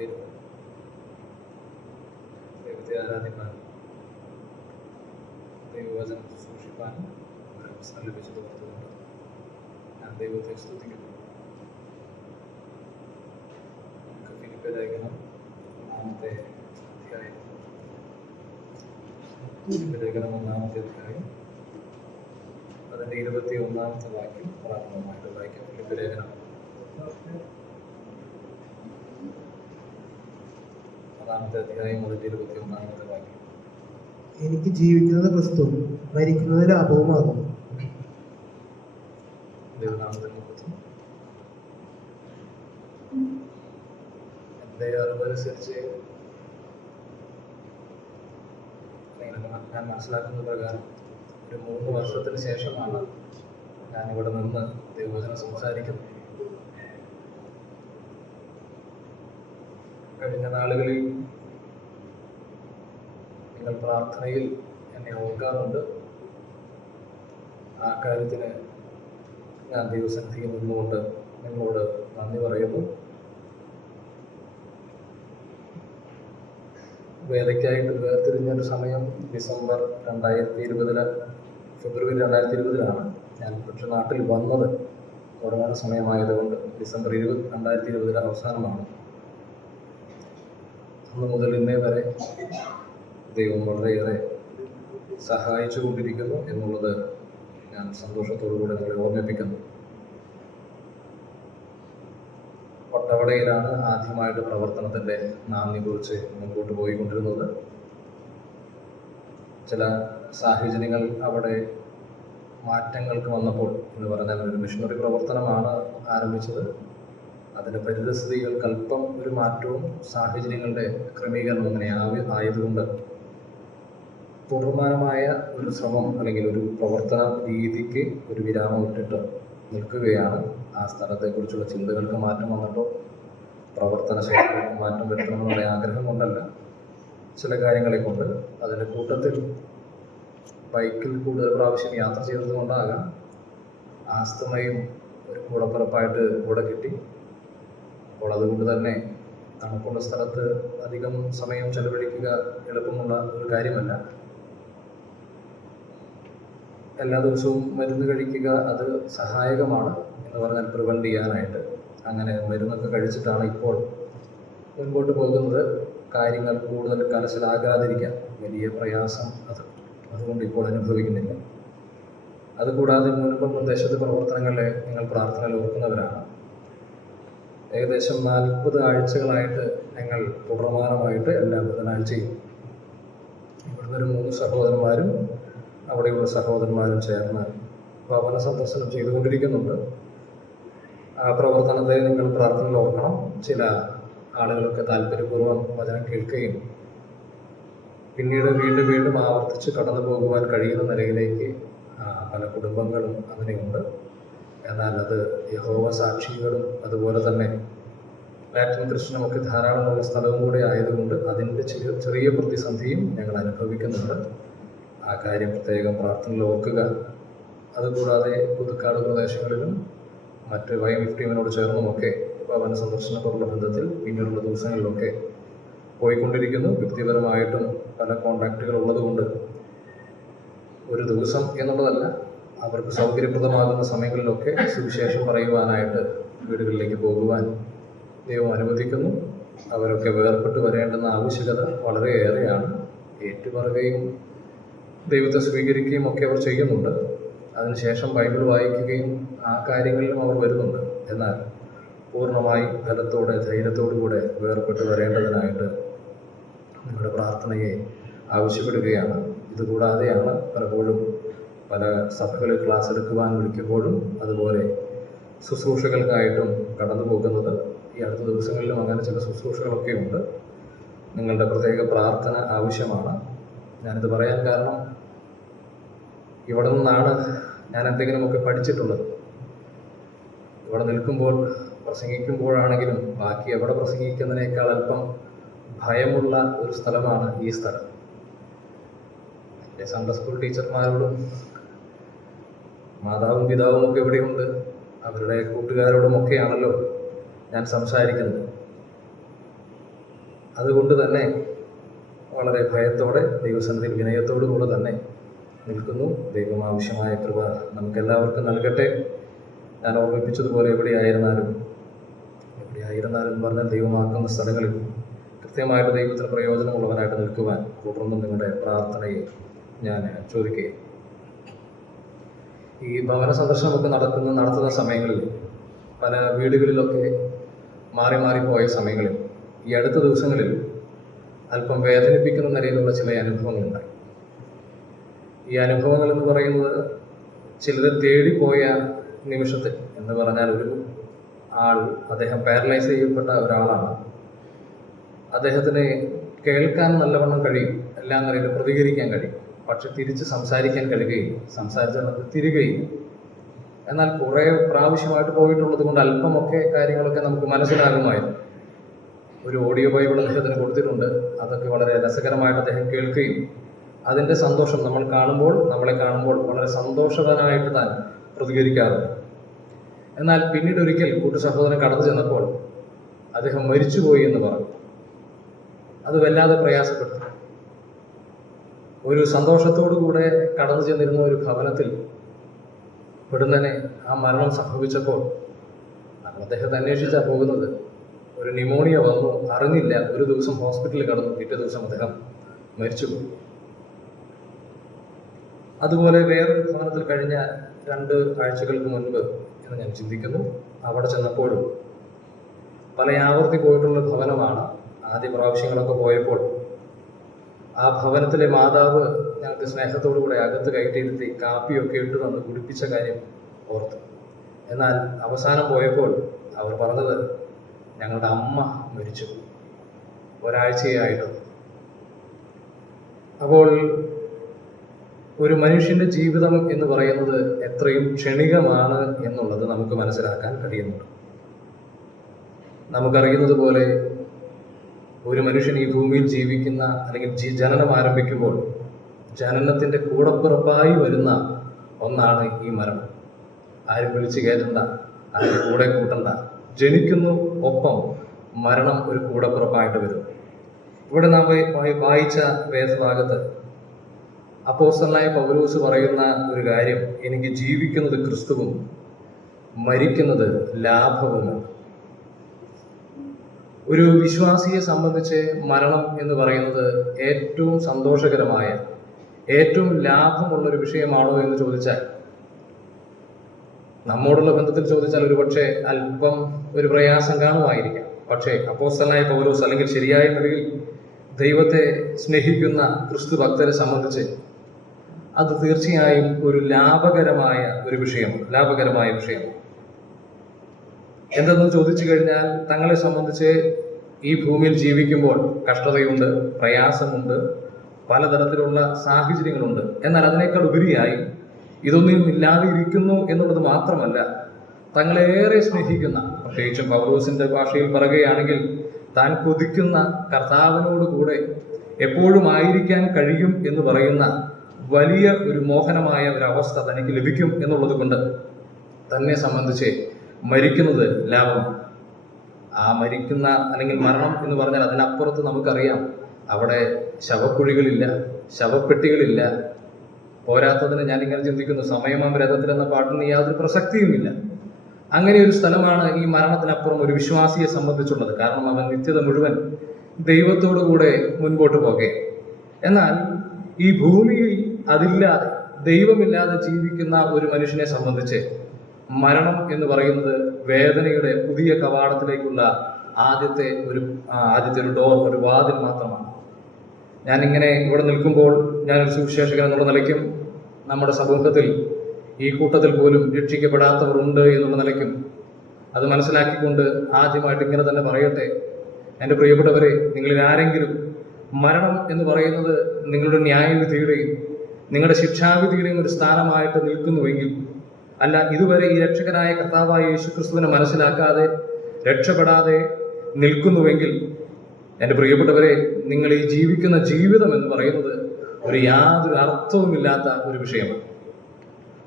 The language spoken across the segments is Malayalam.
പേരും ദൈവത്തെ ആരാധിക്കാനും ദൈവവചനം സൂക്ഷിക്കാനും ഒരു അവസരം ലഭിച്ചത് ഓർത്തുകൊണ്ട് ഞാൻ ദൈവത്തെ സ്തുതിക്കുന്നു. നമുക്ക് ഫിലിപ്പിയർ ലേഖനം 1-ാമത്തെ അധ്യായം അതിൻ്റെ 21-ാമത്തെ വാക്യം പ്രാഥമികമായിട്ട് വായിക്കാം. ഫിലിപ്പിയർ ലേഖനം 1-ാമത്തെ അധ്യായം അതിൻ്റെ 21-ാമത്തെ വാക്യം. എനിക്ക് ജീവിക്കുന്നത് ക്രിസ്തു, മരിക്കുന്നത് ലാഭവുമാകുന്നു. ദൈവനാമത്തിൽ മുഖത്തും എൻ്റെ അറിവനുസരിച്ച് ഞാൻ മനസ്സിലാക്കുന്ന പ്രകാരം ഒരു 3 വർഷത്തിന് ശേഷമാണ് ഞാനിവിടെ നിന്ന് ദൈവവചനം സംസാരിക്കുന്നത്. കഴിഞ്ഞ നാളുകളിൽ നിങ്ങൾ പ്രാർത്ഥനയിൽ എന്നെ ഓർക്കാറുണ്ട്. ആ കാര്യത്തിന് ഞാൻ ദൈവസന്നിധിയിൽ നിന്നുകൊണ്ട് നിങ്ങളോട് നന്ദി പറയുന്നു. വേലയ്ക്കായിട്ട് വേർതിരിഞ്ഞൊരു സമയം ഡിസംബർ 2020 ഫെബ്രുവരി 2020 ഞാൻ പക്ഷെ നാട്ടിൽ വന്നത്. കൊറോണ സമയമായതുകൊണ്ട് ഡിസംബർ 2020 അവസാനമാണ്. അന്ന് മുതൽ ഇന്നേ വരെ ദൈവം വളരെയേറെ സഹായിച്ചുകൊണ്ടിരിക്കുന്നു എന്നുള്ളത് ഞാൻ സന്തോഷത്തോടുകൂടി നിങ്ങളെ ഓർമ്മിപ്പിക്കുന്നു. വട്ടവടയിലാണ് ആദ്യമായിട്ട് പ്രവർത്തനത്തിൻ്റെ നാന്ദി കുറിച്ച് മുൻപോട്ട് പോയിക്കൊണ്ടിരുന്നത്. ചില സാഹചര്യങ്ങൾ അവിടെ മാറ്റങ്ങൾക്ക് വന്നപ്പോൾ എന്ന് പറഞ്ഞാൽ ഒരു മിഷണറി പ്രവർത്തനമാണ് ആരംഭിച്ചത്. അതിൻ്റെ പരിതസ്ഥിതികൾക്ക് അല്പം ഒരു മാറ്റവും സാഹചര്യങ്ങളുടെ ക്രമീകരണം അങ്ങനെ ആയതുകൊണ്ട് തുടർമാനമായ ഒരു ശ്രമം അല്ലെങ്കിൽ ഒരു പ്രവർത്തന രീതിക്ക് ഒരു വിരാമം ഇട്ടിട്ട് നിൽക്കുകയാണ്. ആ സ്ഥലത്തെക്കുറിച്ചുള്ള ചിന്തകൾക്ക് മാറ്റം വന്നപ്പോൾ പ്രവർത്തന ശൈലികൾക്ക് മാറ്റം വരുത്തണമെന്നുള്ള ആഗ്രഹം കൊണ്ടല്ല, ചില കാര്യങ്ങളെ കൊണ്ട്. അതിൻ്റെ കൂട്ടത്തിൽ ബൈക്കിൽ കൂടുതൽ പ്രാവശ്യം യാത്ര ചെയ്തത് കൊണ്ടാകാം ആസ്തമയും ഒരു കൂടപ്പിറപ്പായിട്ട് കൂടെ കിട്ടി. അപ്പോൾ അതുകൊണ്ട് തന്നെ തണുപ്പുള്ള സ്ഥലത്ത് അധികം സമയം ചെലവഴിക്കുക എളുപ്പമുള്ള ഒരു കാര്യമല്ല. എല്ലാ ദിവസവും മരുന്ന് കഴിക്കുക അത് സഹായകമാണ് എന്ന് പറഞ്ഞാൽ പ്രിവെൻറ്റ് ചെയ്യാനായിട്ട്. അങ്ങനെ മരുന്നൊക്കെ കഴിച്ചിട്ടാണ് ഇപ്പോൾ മുൻപോട്ട് പോകുന്നത്. കാര്യങ്ങൾ കൂടുതൽ കലശലാകാതിരിക്കാൻ വലിയ പ്രയാസം അതുകൊണ്ട് ഇപ്പോൾ അനുഭവിക്കുന്നില്ല. അതുകൂടാതെ മുൻപും ദേശത്തെ പ്രവർത്തനങ്ങളെ നിങ്ങൾ പ്രാർത്ഥനയിൽ ഓർക്കുന്നവരാണ്. ഏകദേശം 40 ആഴ്ചകളായിട്ട് ഞങ്ങൾ തുടർമാനമായിട്ട് എല്ലാ ബുധനാഴ്ചയും ഇവിടുന്ന് ഒരു 3 സഹോദരന്മാരും അവിടെയുള്ള സഹോദരന്മാരും ചേർന്ന് ഭവന സന്ദർശനം ചെയ്തുകൊണ്ടിരിക്കുന്നുണ്ട്. ആ പ്രവർത്തനത്തെ നിങ്ങൾ പ്രാർത്ഥനയിൽ ഓർക്കണം. ചില ആളുകളൊക്കെ താല്പര്യപൂർവ്വം വചനം കേൾക്കുകയും പിന്നീട് വീണ്ടും ആവർത്തിച്ച് കടന്നു പോകുവാൻ കഴിയുന്ന നിലയിലേക്ക് പല കുടുംബങ്ങളും അങ്ങനെയുണ്ട്. എന്നാൽ അത് യഹോവ സാക്ഷികളും അതുപോലെ തന്നെ ലാറ്റിൻ ക്രിസ്ത്യനുമൊക്കെ ധാരാളമുള്ള സ്ഥലവും കൂടെ ആയതുകൊണ്ട് അതിൻ്റെ ചെറിയ പ്രതിസന്ധിയും ഞങ്ങൾ അനുഭവിക്കുന്നുണ്ട്. ആ കാര്യം പ്രത്യേകം പ്രാർത്ഥനയിൽ ഓർക്കുക. അതുകൂടാതെ പുതുക്കാട് പ്രദേശങ്ങളിലും മറ്റ് വൈഎംഎഫ്ടിഎമ്മിനോട് ചേർന്നുമൊക്കെ ഭവന സന്ദർശനത്തോടുള്ള ബന്ധത്തിൽ പിന്നീടുള്ള ദിവസങ്ങളിലൊക്കെ പോയിക്കൊണ്ടിരിക്കുന്നു. വ്യക്തിപരമായിട്ടും പല കോണ്ടാക്റ്റുകൾ ഉള്ളതുകൊണ്ട് ഒരു ദിവസം എന്നുള്ളതല്ല, അവർക്ക് സൗകര്യപ്രദമാകുന്ന സമയങ്ങളിലൊക്കെ സുവിശേഷം പറയുവാനായിട്ട് വീടുകളിലേക്ക് പോകുവാൻ ദൈവം അനുവദിക്കുന്നു. അവരൊക്കെ വേർപെട്ട് വരേണ്ടുന്ന ആവശ്യകത വളരെയേറെയാണ്. ഏറ്റുപറയുകയും ദൈവത്തെ സ്വീകരിക്കുകയും ഒക്കെ അവർ ചെയ്യുന്നുണ്ട്. അതിനുശേഷം ബൈബിൾ വായിക്കുകയും ആ കാര്യങ്ങളിലും അവർ വരുന്നുണ്ട്. എന്നാൽ പൂർണ്ണമായി ബലത്തോടെ ധൈര്യത്തോടുകൂടെ വേർപെട്ട് വരേണ്ടതിനായിട്ട് നിങ്ങളുടെ പ്രാർത്ഥനയെ ആവശ്യപ്പെടുകയാണ്. ഇതുകൂടാതെയാണ് പലപ്പോഴും പല സഭകളിൽ ക്ലാസ് എടുക്കുവാൻ വിളിക്കുമ്പോഴും അതുപോലെ ശുശ്രൂഷകൾക്കായിട്ടും കടന്നു പോകുന്നത്. ഈ അടുത്ത ദിവസങ്ങളിലും അങ്ങനെ ചില ശുശ്രൂഷകളൊക്കെ ഉണ്ട്. നിങ്ങളുടെ പ്രത്യേക പ്രാർത്ഥന ആവശ്യമാണ്. ഞാനിത് പറയാൻ കാരണം ഇവിടെ നിന്നാണ് ഞാൻ എന്തെങ്കിലുമൊക്കെ പഠിച്ചിട്ടുള്ളത്. ഇവിടെ നിൽക്കുമ്പോൾ പ്രസംഗിക്കുമ്പോഴാണെങ്കിലും ബാക്കി എവിടെ പ്രസംഗിക്കുന്നതിനേക്കാൾ അല്പം ഭയമുള്ള ഒരു സ്ഥലമാണ് ഈ സ്ഥലം. എൻ്റെ സൺഡേ സ്കൂൾ ടീച്ചർമാരോടും മാതാവും പിതാവും ഒക്കെ ഇവിടെയുണ്ട്. അവരുടെ കൂട്ടുകാരോടുമൊക്കെയാണല്ലോ ഞാൻ സംസാരിക്കുന്നത്. അതുകൊണ്ട് തന്നെ വളരെ ഭയത്തോടെ ദൈവസന്നിധിയിൽ വിനയത്തോടുകൂടെ തന്നെ നിൽക്കുന്നു. ദൈവം ആവശ്യമായ കൃപ നമുക്കെല്ലാവർക്കും നൽകട്ടെ. ഞാൻ ഓർമ്മിപ്പിച്ചതുപോലെ എവിടെയായിരുന്നാലും എന്ന് പറഞ്ഞാൽ ദൈവമാക്കുന്ന സ്ഥലങ്ങളിൽ കൃത്യമായിട്ട് ദൈവത്തിന് പ്രയോജനമുള്ളവനായിട്ട് നിൽക്കുവാൻ തുടർന്നും നിങ്ങളുടെ പ്രാർത്ഥനയെ ഞാൻ ചോദിക്കുകയും, ഈ ഭവന സന്ദർശനമൊക്കെ നടത്തുന്ന സമയങ്ങളിൽ പല വീടുകളിലൊക്കെ മാറിപ്പോയ സമയങ്ങളിൽ ഈ അടുത്ത ദിവസങ്ങളിൽ അല്പം വേദനിപ്പിക്കുന്ന നിലയിലുള്ള ചില അനുഭവങ്ങളുണ്ടായി. ഈ അനുഭവങ്ങൾ എന്ന് പറയുന്നത് ചിലരെ തേടിപ്പോയ നിമിഷത്തിൽ എന്ന് പറഞ്ഞാൽ ഒരു ആൾ, അദ്ദേഹം പാരലൈസ് ചെയ്യപ്പെട്ട ഒരാളാണ്. അദ്ദേഹത്തിന് കേൾക്കാൻ നല്ലവണ്ണം കഴിയും, എല്ലാ നിലയിലും പ്രതികരിക്കാൻ കഴിയും, പക്ഷെ തിരിച്ച് സംസാരിക്കാൻ കഴിയുകയില്ല, സംസാരിച്ചാൽ അത് തിരികെയില്ല. എന്നാൽ കുറേ പ്രാവശ്യമായിട്ട് പോയിട്ടുള്ളത് കൊണ്ട് അല്പമൊക്കെ കാര്യങ്ങളൊക്കെ നമുക്ക് മനസ്സിലാകുമായിരുന്നു. ഒരു ഓഡിയോ ബൈബിൾ അദ്ദേഹത്തിന് കൊടുത്തിട്ടുണ്ട്. അതൊക്കെ വളരെ രസകരമായിട്ട് അദ്ദേഹം കേൾക്കുകയും അതിൻ്റെ സന്തോഷം നമ്മളെ കാണുമ്പോൾ വളരെ സന്തോഷവാനായിട്ട് താൻ പ്രതികരിക്കാറുണ്ട്. എന്നാൽ പിന്നീട് ഒരിക്കൽ കൂട്ടുസഹോദരൻ കടന്നു ചെന്നപ്പോൾ അദ്ദേഹം മരിച്ചുപോയി എന്ന് പറഞ്ഞു. അത് വല്ലാതെ പ്രയാസപ്പെട്ടു. ഒരു സന്തോഷത്തോടുകൂടെ കടന്നു ചെന്നിരുന്ന ഒരു ഭവനത്തിൽ പെടുന്നനെ ആ മരണം സംഭവിച്ചപ്പോൾ നമ്മൾ അദ്ദേഹത്തെ അന്വേഷിച്ചാണ് പോകുന്നത്. ഒരു ന്യൂമോണിയ വന്നു, അറിഞ്ഞില്ല. ഒരു ദിവസം ഹോസ്പിറ്റലിൽ കടന്നു, പിറ്റേ ദിവസം അദ്ദേഹം മരിച്ചുപോയി. അതുപോലെ വേറൊരു ഭവനത്തിൽ കഴിഞ്ഞ 2 ആഴ്ചകൾക്ക് മുൻപ് എന്ന് ഞാൻ ചിന്തിക്കുന്നു, അവിടെ ചെന്നപ്പോഴും പല ആവർത്തി പോയിട്ടുള്ള ഭവനമാണ്. ആദ്യ പ്രാവശ്യങ്ങളൊക്കെ പോയപ്പോൾ ആ ഭവനത്തിലെ മാതാവ് ഞങ്ങൾക്ക് സ്നേഹത്തോടുകൂടെ അകത്ത് കയറ്റിയിരുത്തി കാപ്പിയൊക്കെ ഇട്ട് തന്ന് കുടിപ്പിച്ച കാര്യം ഓർത്തു. എന്നാൽ അവസാനം പോയപ്പോൾ അവർ പറഞ്ഞത്, ഞങ്ങളുടെ അമ്മ മരിച്ചു, ഒരാഴ്ചയായിട്ടും. അപ്പോൾ ഒരു മനുഷ്യന്റെ ജീവിതം എന്ന് പറയുന്നത് എത്രയും ക്ഷണികമാണ് എന്നുള്ളത് നമുക്ക് മനസ്സിലാക്കാൻ കഴിയുന്നുണ്ട്. നമുക്കറിയുന്നത് പോലെ ഒരു മനുഷ്യൻ ഈ ഭൂമിയിൽ ജീവിക്കുന്ന അല്ലെങ്കിൽ ജനനം ആരംഭിക്കുമ്പോൾ ജനനത്തിന്റെ കൂടപ്പിറപ്പായി വരുന്ന ഒന്നാണ് ഈ മരണം. ആരും വിളിച്ചു കയറ്റണ്ട, ആരും കൂടെ കൂട്ടണ്ട. ജനിക്കുന്നു, ഒപ്പം മരണം ഒരു കൂടപ്പിറപ്പായിട്ട് വരും. ഇവിടെ നാം വായിച്ച വേദഭാഗത്ത് അപ്പോസ്തലനായ പൗലോസ് പറയുന്ന ഒരു കാര്യം, എനിക്ക് ജീവിക്കുന്നത് ക്രിസ്തുവും മരിക്കുന്നത് ലാഭവുമാണ്. ഒരു വിശ്വാസിയെ സംബന്ധിച്ച് മരണം എന്ന് പറയുന്നത് ഏറ്റവും സന്തോഷകരമായ, ഏറ്റവും ലാഭമുള്ളൊരു വിഷയമാണോ എന്ന് ചോദിച്ചാൽ, നമ്മോടുള്ള ബന്ധത്തിൽ ചോദിച്ചാൽ ഒരുപക്ഷെ അല്പം ഒരു പ്രയാസം കാണുമായിരിക്കാം. പക്ഷേ അപ്പോസ്തലനായ പൗലോസ്, അല്ലെങ്കിൽ ശരിയായ നിലയിൽ ദൈവത്തെ സ്നേഹിക്കുന്ന ക്രിസ്തു ഭക്തരെ സംബന്ധിച്ച് അത് തീർച്ചയായും ഒരു ലാഭകരമായ വിഷയമാണ്. എന്തെന്ന് ചോദിച്ചു കഴിഞ്ഞാൽ, തങ്ങളെ സംബന്ധിച്ച് ഈ ഭൂമിയിൽ ജീവിക്കുമ്പോൾ കഷ്ടതയുണ്ട്, പ്രയാസമുണ്ട്, പലതരത്തിലുള്ള സാഹചര്യങ്ങളുണ്ട്. എന്നാൽ അതിനേക്കാൾ ഉപരിയായി ഇതൊന്നും ഇല്ലാതെ ഇരിക്കുന്നു എന്നുള്ളത് മാത്രമല്ല, തങ്ങളേറെ സ്നേഹിക്കുന്ന, പ്രത്യേകിച്ചും പൗലോസിന്റെ ഭാഷയിൽ പറയുകയാണെങ്കിൽ, താൻ കൊതിക്കുന്ന കർത്താവിനോട് കൂടെ എപ്പോഴും ആയിരിക്കാൻ കഴിയും എന്ന് പറയുന്ന വലിയ ഒരു മോഹനമായ ഒരു അവസ്ഥ തനിക്ക് ലഭിക്കും എന്നുള്ളത് കൊണ്ട് തന്നെ സംബന്ധിച്ച് മരിക്കുന്നത് ലാഭമാണ്. ആ മരിക്കുന്ന അല്ലെങ്കിൽ മരണം എന്ന് പറഞ്ഞാൽ അതിനപ്പുറത്ത് നമുക്കറിയാം, അവിടെ ശവക്കുഴികളില്ല, ശവപ്പെട്ടികളില്ല. പോരാത്തതിന് ഞാനിങ്ങനെ ചിന്തിക്കുന്നു, സമയമാം രഥത്തിൽ എന്ന പാട്ടിന് യാതൊരു പ്രസക്തിയുമില്ല. അങ്ങനെ ഒരു സ്ഥലമാണ് ഈ മരണത്തിനപ്പുറം ഒരു വിശ്വാസിയെ സംബന്ധിച്ചുള്ളത്. കാരണം അവൻ നിത്യത മുഴുവൻ ദൈവത്തോടു കൂടെ മുൻപോട്ട് പോകെ. എന്നാൽ ഈ ഭൂമിയിൽ അതില്ലാതെ, ദൈവമില്ലാതെ ജീവിക്കുന്ന ഒരു മനുഷ്യനെ സംബന്ധിച്ച് മരണം എന്ന് പറയുന്നത് വേദനയുടെ പുതിയ കവാടത്തിലേക്കുള്ള ആദ്യത്തെ ഒരു ഡോർ, ഒരു വാതിൽ മാത്രമാണ്. ഞാനിങ്ങനെ ഇവിടെ നിൽക്കുമ്പോൾ ഞാനൊരു സുവിശേഷകൻ എന്നുള്ള നിലയ്ക്കും നമ്മുടെ സമൂഹത്തിൽ ഈ കൂട്ടത്തിൽ പോലും രക്ഷിക്കപ്പെടാത്തവർ ഉണ്ട് എന്നുള്ള നിലയ്ക്കും അത് മനസ്സിലാക്കിക്കൊണ്ട് ആദ്യമായിട്ട് ഇങ്ങനെ തന്നെ പറയട്ടെ, എൻ്റെ പ്രിയപ്പെട്ടവരെ, നിങ്ങളിൽ ആരെങ്കിലും മരണം എന്ന് പറയുന്നത് നിങ്ങളുടെ ന്യായവിധിയുടെയും നിങ്ങളുടെ ശിക്ഷാവിധിയുടെയും ഒരു സ്ഥാനമായിട്ട് നിൽക്കുന്നുവെങ്കിൽ, അല്ല ഇതുവരെ ഈ രക്ഷകനായ കർത്താവായ യേശുക്രിസ്തുവിനെ മനസ്സിലാക്കാതെ രക്ഷപ്പെടാതെ നിൽക്കുന്നുവെങ്കിൽ, എൻ്റെ പ്രിയപ്പെട്ടവരെ, നിങ്ങൾ ഈ ജീവിക്കുന്ന ജീവിതം എന്ന് പറയുന്നത് യാതൊരു അർത്ഥവുമില്ലാത്ത ഒരു വിഷയമാണ്.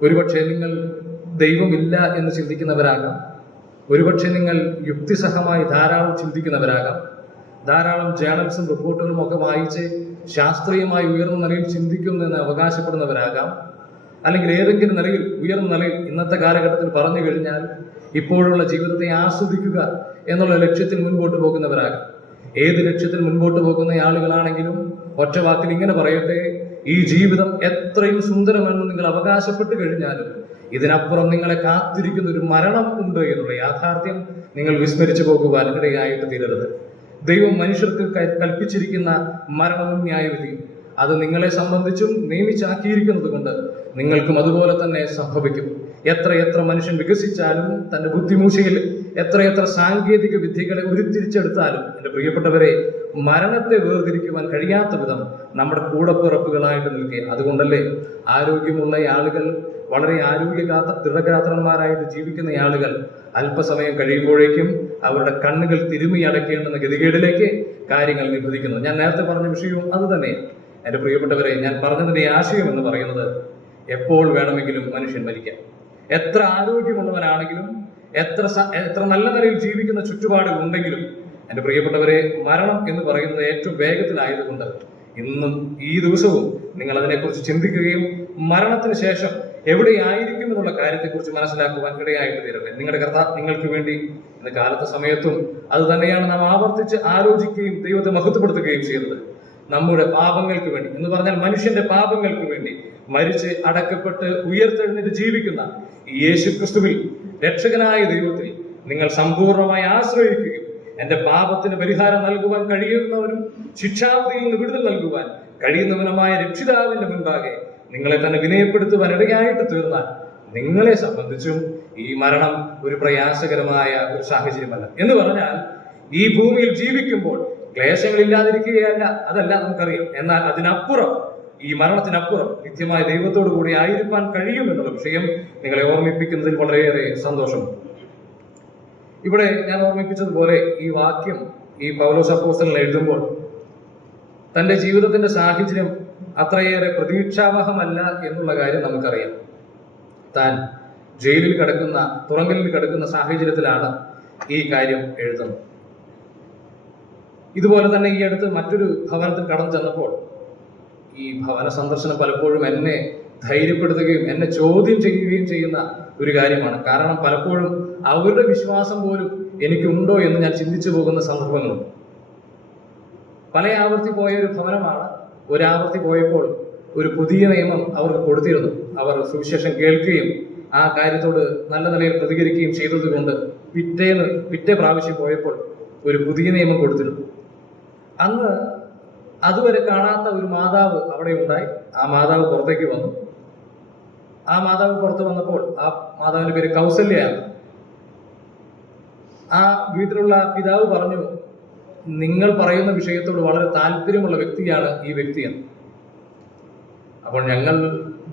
ഒരുപക്ഷെ നിങ്ങൾ ദൈവമില്ല എന്ന് ചിന്തിക്കുന്നവരാകാം, ഒരുപക്ഷെ നിങ്ങൾ യുക്തിസഹമായി ധാരാളം ചിന്തിക്കുന്നവരാകാം, ധാരാളം ജേണൽസും റിപ്പോർട്ടുകളും ഒക്കെ വായിച്ച് ശാസ്ത്രീയമായി ഉയർന്ന നിലയിൽ ചിന്തിക്കുന്നു എന്ന് അവകാശപ്പെടുന്നവരാകാം. അല്ലെങ്കിൽ ഏതെങ്കിലും നിലയിൽ ഉയർന്ന നിലയിൽ ഇന്നത്തെ കാലഘട്ടത്തിൽ പറഞ്ഞു കഴിഞ്ഞാൽ ഇപ്പോഴുള്ള ജീവിതത്തെ ആസ്വദിക്കുക എന്നുള്ള ലക്ഷ്യത്തിൽ മുൻപോട്ട് പോകുന്നവരാകാം. ഏത് ലക്ഷ്യത്തിൽ മുൻപോട്ട് പോകുന്ന ആളുകളാണെങ്കിലും ഒറ്റ വാക്കിൽ ഇങ്ങനെ പറയട്ടെ, ഈ ജീവിതം എത്രയും സുന്ദരമെന്ന് നിങ്ങൾ അവകാശപ്പെട്ടു കഴിഞ്ഞാലും ഇതിനപ്പുറം നിങ്ങളെ കാത്തിരിക്കുന്ന ഒരു മരണം ഉണ്ട് എന്നുള്ള യാഥാർത്ഥ്യം നിങ്ങൾ വിസ്മരിച്ചു പോകുവാൻ ഇടയായിട്ട് തീരരുത്. ദൈവം മനുഷ്യർക്ക് കൽപ്പിച്ചിരിക്കുന്ന മരണവും ന്യായവിധിയും അത് നിങ്ങളെ സംബന്ധിച്ചും നിയമിച്ചാക്കിയിരിക്കുന്നത് കൊണ്ട് നിങ്ങൾക്കും അതുപോലെ തന്നെ സംഭവിക്കും. എത്രയെത്ര മനുഷ്യൻ വികസിച്ചാലും തന്റെ ബുദ്ധിമൂശയിൽ എത്രയെത്ര സാങ്കേതിക വിദ്യകളെ ഉരുത്തിരിച്ചെടുത്താലും എൻ്റെ പ്രിയപ്പെട്ടവരെ, മരണത്തെ വേർതിരിക്കുവാൻ കഴിയാത്ത വിധം നമ്മുടെ കൂടപ്പിറപ്പുകളായിട്ട് നിൽക്കുക. അതുകൊണ്ടല്ലേ ആരോഗ്യമുള്ള ആളുകൾ, വളരെ ദൃഢഗാത്രന്മാരായിട്ട് ജീവിക്കുന്ന ആളുകൾ അല്പസമയം കഴിയുമ്പോഴേക്കും അവരുടെ കണ്ണുകൾ തിരുമി അടയ്ക്കേണ്ടുന്ന ഗതികേടിലേക്ക് കാര്യങ്ങൾ നിബന്ധിക്കുന്നു. ഞാൻ നേരത്തെ പറഞ്ഞ വിഷയവും അത് തന്നെയാണ്. എൻ്റെ പ്രിയപ്പെട്ടവരെ, ഞാൻ പറഞ്ഞതിന്റെ ആശയം എന്ന് പറയുന്നത്, എപ്പോൾ വേണമെങ്കിലും മനുഷ്യൻ മരിക്കാം. എത്ര ആരോഗ്യമുള്ളവനാണെങ്കിലും എത്ര നല്ല നിലയിൽ ജീവിക്കുന്ന ചുറ്റുപാടുകൾ ഉണ്ടെങ്കിലും എൻ്റെ പ്രിയപ്പെട്ടവരെ, മരണം എന്ന് പറയുന്നത് ഏറ്റവും വേഗത്തിലായതുകൊണ്ട് ഇന്നും ഈ ദിവസവും നിങ്ങൾ അതിനെക്കുറിച്ച് ചിന്തിക്കുകയും മരണത്തിന് ശേഷം എവിടെയായിരിക്കും എന്നുള്ള കാര്യത്തെക്കുറിച്ച് മനസ്സിലാക്കുവാൻ ഇടയായിട്ട് തീരട്ടെ. നിങ്ങളുടെ കർത്താവ് നിങ്ങൾക്ക് വേണ്ടി ഇന്ന് കാലത്തെ സമയത്തും അത് തന്നെയാണ് നാം ആവർത്തിച്ച് ആലോചിക്കുകയും ദൈവത്തെ മഹത്വപ്പെടുത്തുകയും ചെയ്യുന്നത്. നമ്മുടെ പാപങ്ങൾക്ക് വേണ്ടി എന്ന് പറഞ്ഞാൽ മനുഷ്യന്റെ പാപങ്ങൾക്ക് വേണ്ടി മരിച്ച് അടക്കപ്പെട്ട് ഉയർത്തെഴുന്നേറ്റ് ജീവിക്കുന്ന യേശു ക്രിസ്തുവിൽ, രക്ഷകനായ ദൈവത്തിൽ നിങ്ങൾ സമ്പൂർണ്ണമായി ആശ്രയിക്കുകയും എന്റെ പാപത്തിന് പരിഹാരം നൽകുവാൻ കഴിയുന്നവനും ശിക്ഷാവിധിയിൽ നിന്ന് വിടുതൽ നൽകുവാൻ കഴിയുന്നവനുമായ രക്ഷിതാവിന്റെ മുൻപാകെ നിങ്ങളെ തന്നെ വിനയപ്പെടുത്തുവാൻ ഇടയായിട്ട് തീർന്നാൽ നിങ്ങളെ സംബന്ധിച്ചും ഈ മരണം ഒരു പ്രയാസകരമായ ഒരു സാഹചര്യമല്ല. എന്ന് പറഞ്ഞാൽ ഈ ഭൂമിയിൽ ജീവിക്കുമ്പോൾ ക്ലേശങ്ങളില്ലാതിരിക്കുകയല്ല, അതല്ല നമുക്കറിയാം. എന്നാൽ അതിനപ്പുറം, ഈ മരണത്തിനപ്പുറം നിത്യമായ ദൈവത്തോടു കൂടി ആയിരിക്കാൻ കഴിയും എന്നുള്ള വിഷയം നിങ്ങളെ ഓർമ്മിപ്പിക്കുന്നതിൽ വളരെയേറെ സന്തോഷമുണ്ട്. ഇവിടെ ഞാൻ ഓർമ്മിപ്പിച്ചതുപോലെ ഈ വാക്യം ഈ പൗലോസ് അപ്പോസ്തലൻ എഴുതുമ്പോൾ തന്റെ ജീവിതത്തിന്റെ സാഹചര്യം അത്രയേറെ പ്രതീക്ഷാവഹമല്ല എന്നുള്ള കാര്യം നമുക്കറിയാം. താൻ ജയിലിൽ കിടക്കുന്ന, തുറങ്കലിൽ കിടക്കുന്ന സാഹചര്യത്തിലാണ് ഈ കാര്യം എഴുതുന്നത്. ഇതുപോലെ തന്നെ ഈ അടുത്ത് മറ്റൊരു ഭവനത്തിൽ കടന്നു ചെന്നപ്പോൾ ഈ ഭവന സന്ദർശനം പലപ്പോഴും എന്നെ ധൈര്യപ്പെടുത്തുകയും എന്നെ ചോദ്യം ചെയ്യുകയും ചെയ്യുന്ന ഒരു കാര്യമാണ്. കാരണം പലപ്പോഴും അവരുടെ വിശ്വാസം പോലും എനിക്കുണ്ടോ എന്ന് ഞാൻ ചിന്തിച്ചു പോകുന്ന സന്ദർഭങ്ങളുണ്ട്. പല ആവർത്തി പോയ ഒരു ഭവനമാണ്. ഒരാവർത്തി പോയപ്പോൾ ഒരു പുതിയ നിയമം അവർക്ക് കൊടുത്തിരുന്നു. അവർ സുവിശേഷം കേൾക്കുകയും ആ കാര്യത്തോട് നല്ല നിലയിൽ പ്രതികരിക്കുകയും ചെയ്തതുകൊണ്ട് പിറ്റേ പ്രാവശ്യം പോയപ്പോൾ ഒരു പുതിയ നിയമം കൊടുത്തിരുന്നു. അന്ന് അതുവരെ കാണാത്ത ഒരു മാതാവ് അവിടെ ഉണ്ടായി. ആ മാതാവ് പുറത്തേക്ക് വന്നു. ആ മാതാവ് പുറത്ത് വന്നപ്പോൾ ആ മാതാവിന്റെ പേര് കൗസല്യയാണ്. ആ വീട്ടിലുള്ള പിതാവ് പറഞ്ഞു, നിങ്ങൾ പറയുന്ന വിഷയത്തോട് വളരെ താല്പര്യമുള്ള വ്യക്തിയാണ് ഈ വ്യക്തിയെന്ന്. അപ്പോൾ ഞങ്ങൾ